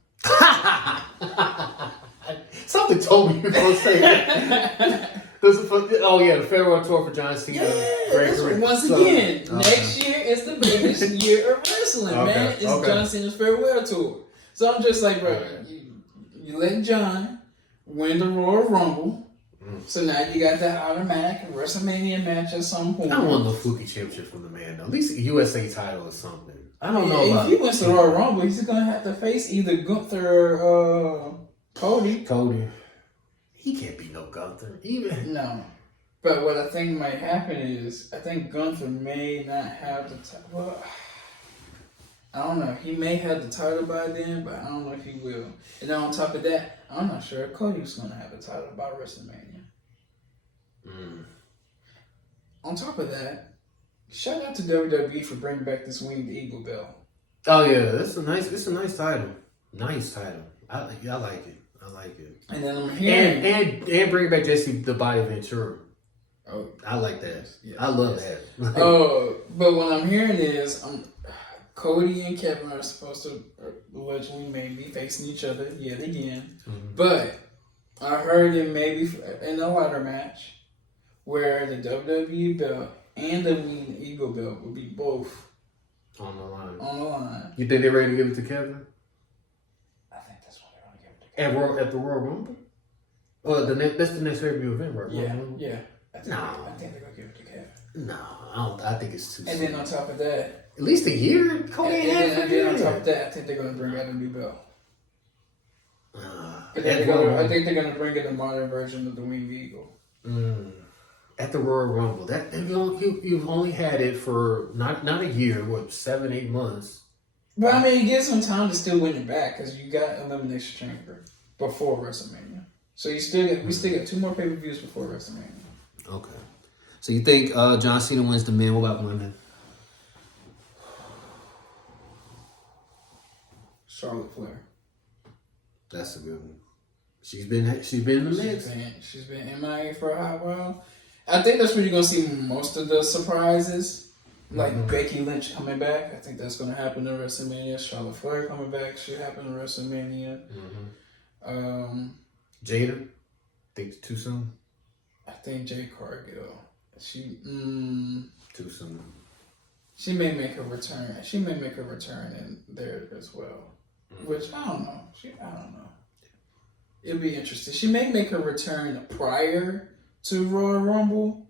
Something told me you were going to say that. The farewell tour for John Cena. Yeah, once again, next year is the biggest year of wrestling, man. It's John Cena's farewell tour. So I'm just like, bro, you let John win the Royal Rumble. So now you got that automatic WrestleMania match at some point. I don't want no fluky championship from the man, though. At least a USA title or something. I don't know about... If he wins the Royal Rumble, he's going to have to face either Gunther or Cody. He can't be no Gunther. Even... No. But what I think might happen is, I think Gunther may not have the title. Well, I don't know. He may have the title by then, but I don't know if he will. And then on top of that, I'm not sure if Cody's going to have the title by WrestleMania. on top of that, shout out to WWE for bringing back this Winged Eagle belt. Oh yeah, it's a nice title. Nice title. I like it. I like it. And then I'm hearing And bring back Jesse the Body Ventura. Oh, I like that. yeah, I love that. but what I'm hearing is Cody and Kevin are supposed to allegedly maybe facing each other yet again. Mm-hmm. But I heard it maybe in a ladder match where the WWE belt and the Winged Eagle belt will be both on the line. on the line. You think they're ready to give it to Kevin? I think that's what they're going to give it to Kevin. At the Royal Rumble? Oh, that's the next pay-per-view event, right? Yeah, Royal Rumble? yeah. I think they're going to give it to Kevin. No, I think it's too soon. And then on top of that, At least a year? Cody and then on top of that, I think they're going to bring out a new belt. I think they're going to bring in a modern version of the Winged Eagle. At the Royal Rumble, you've only had it for not a year, 7, 8 months. But I mean, it gives them time to still win it back because you got Elimination Chamber before WrestleMania. So we still got 2 more pay-per-views before WrestleMania. Okay. So you think John Cena wins the men? What about women? Charlotte Flair. That's a good one. She's been in the mix. She's been MIA for a hot while. I think that's where you're gonna see most of the surprises, like Becky Lynch coming back. I think that's gonna happen at WrestleMania. Charlotte Flair coming back should happen at WrestleMania. Jada, think too soon. I think Jade Cargill. Too soon. She may make a return. She may make a return in there as well. Which I don't know. I don't know. It'll be interesting. She may make a return prior to Royal Rumble.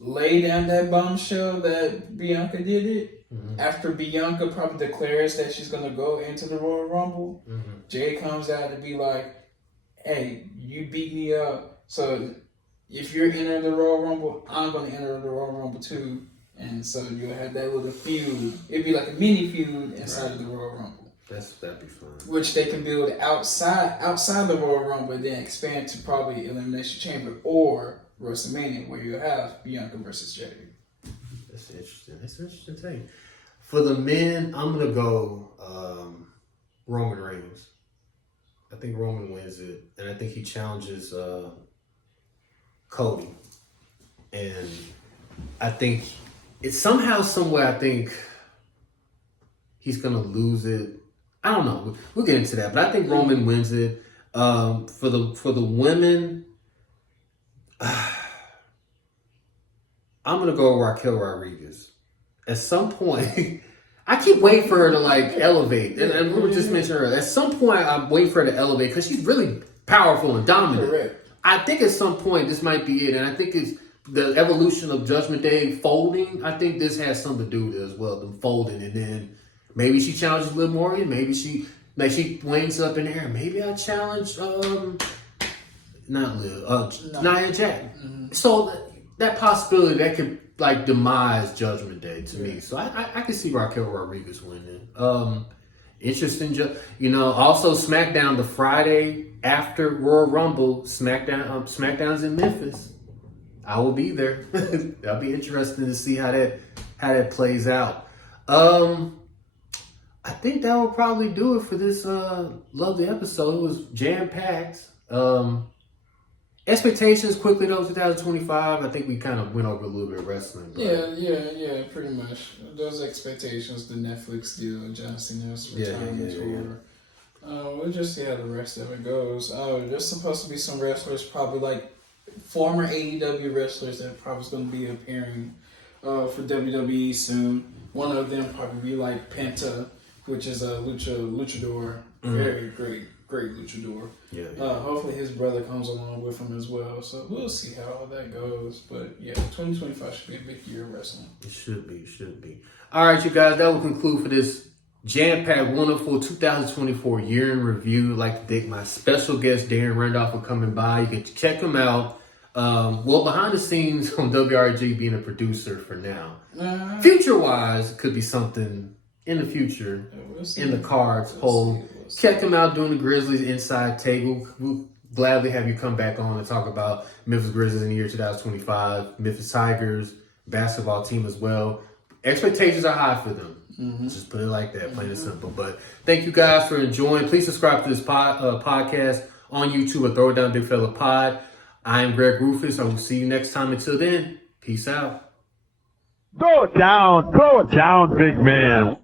Lay down that bombshell that Bianca did it. After Bianca probably declares that she's gonna go into the Royal Rumble, Jay comes out to be like, "Hey, you beat me up. So if you're entering the Royal Rumble, I'm gonna enter the Royal Rumble too." And so you'll have that little feud. It'd be like a mini feud inside of the Royal Rumble. That'd be fun. Which they can build outside the Royal Rumble, then expand to probably Elimination Chamber or WrestleMania, where you have Bianca versus Jade. That's interesting. That's an interesting thing. For the men, I'm gonna go Roman Reigns. I think Roman wins it, and I think he challenges Cody. And I think it's somehow, somewhere. I think he's gonna lose it. I don't know. We'll get into that, but I think Roman wins it. For the women, I'm gonna go Raquel Rodriguez. At some point, I keep waiting for her to elevate, and we were just mentioning her. At some point, I'm waiting for her to elevate because she's really powerful and dominant. Correct. I think at some point this might be it, and I think it's the evolution of Judgment Day folding. I think this has something to do with it as well, them folding, and then. Maybe she challenges Liv Morgan. Maybe she wings up in the air. Maybe I challenge not Liv, Nia Jax. So that possibility that could demise Judgment Day to me. So I can see Raquel Rodriguez winning. Interesting. Also SmackDown the Friday after Royal Rumble. SmackDown's in Memphis. I will be there. That'll be interesting to see how that plays out. I think that will probably do it for this lovely episode. It was jam-packed. Expectations quickly though, 2025. I think we kind of went over a little bit of wrestling. Yeah, pretty much. Those expectations, the Netflix deal, John Cena's retirement tour. We'll just see how the rest of it goes. There's supposed to be some wrestlers, probably former AEW wrestlers that probably going to be appearing for WWE soon. One of them probably be Penta, which is a luchador, very great luchador. Yeah. Hopefully his brother comes along with him as well. So we'll see how all that goes. But yeah, 2025 should be a big year of wrestling. It should be. All right, you guys, that will conclude for this jam-packed, wonderful 2024 year in review. I'd like to thank my special guest, Darren Randolph, for coming by. You can check him out. Behind the scenes on WRG being a producer for now. Future-wise, could be something in the future, in the cards. Check him out doing the Grizzlies Inside Take. We'll gladly have you come back on and talk about Memphis Grizzlies in the year 2025, Memphis Tigers, basketball team as well. Expectations are high for them. Just put it like that, plain and simple. But thank you guys for enjoying. Please subscribe to this podcast on YouTube at Throw It Down Big Fella Pod. I am Greg Rufus. I will see you next time. Until then, peace out. Throw it down, big man.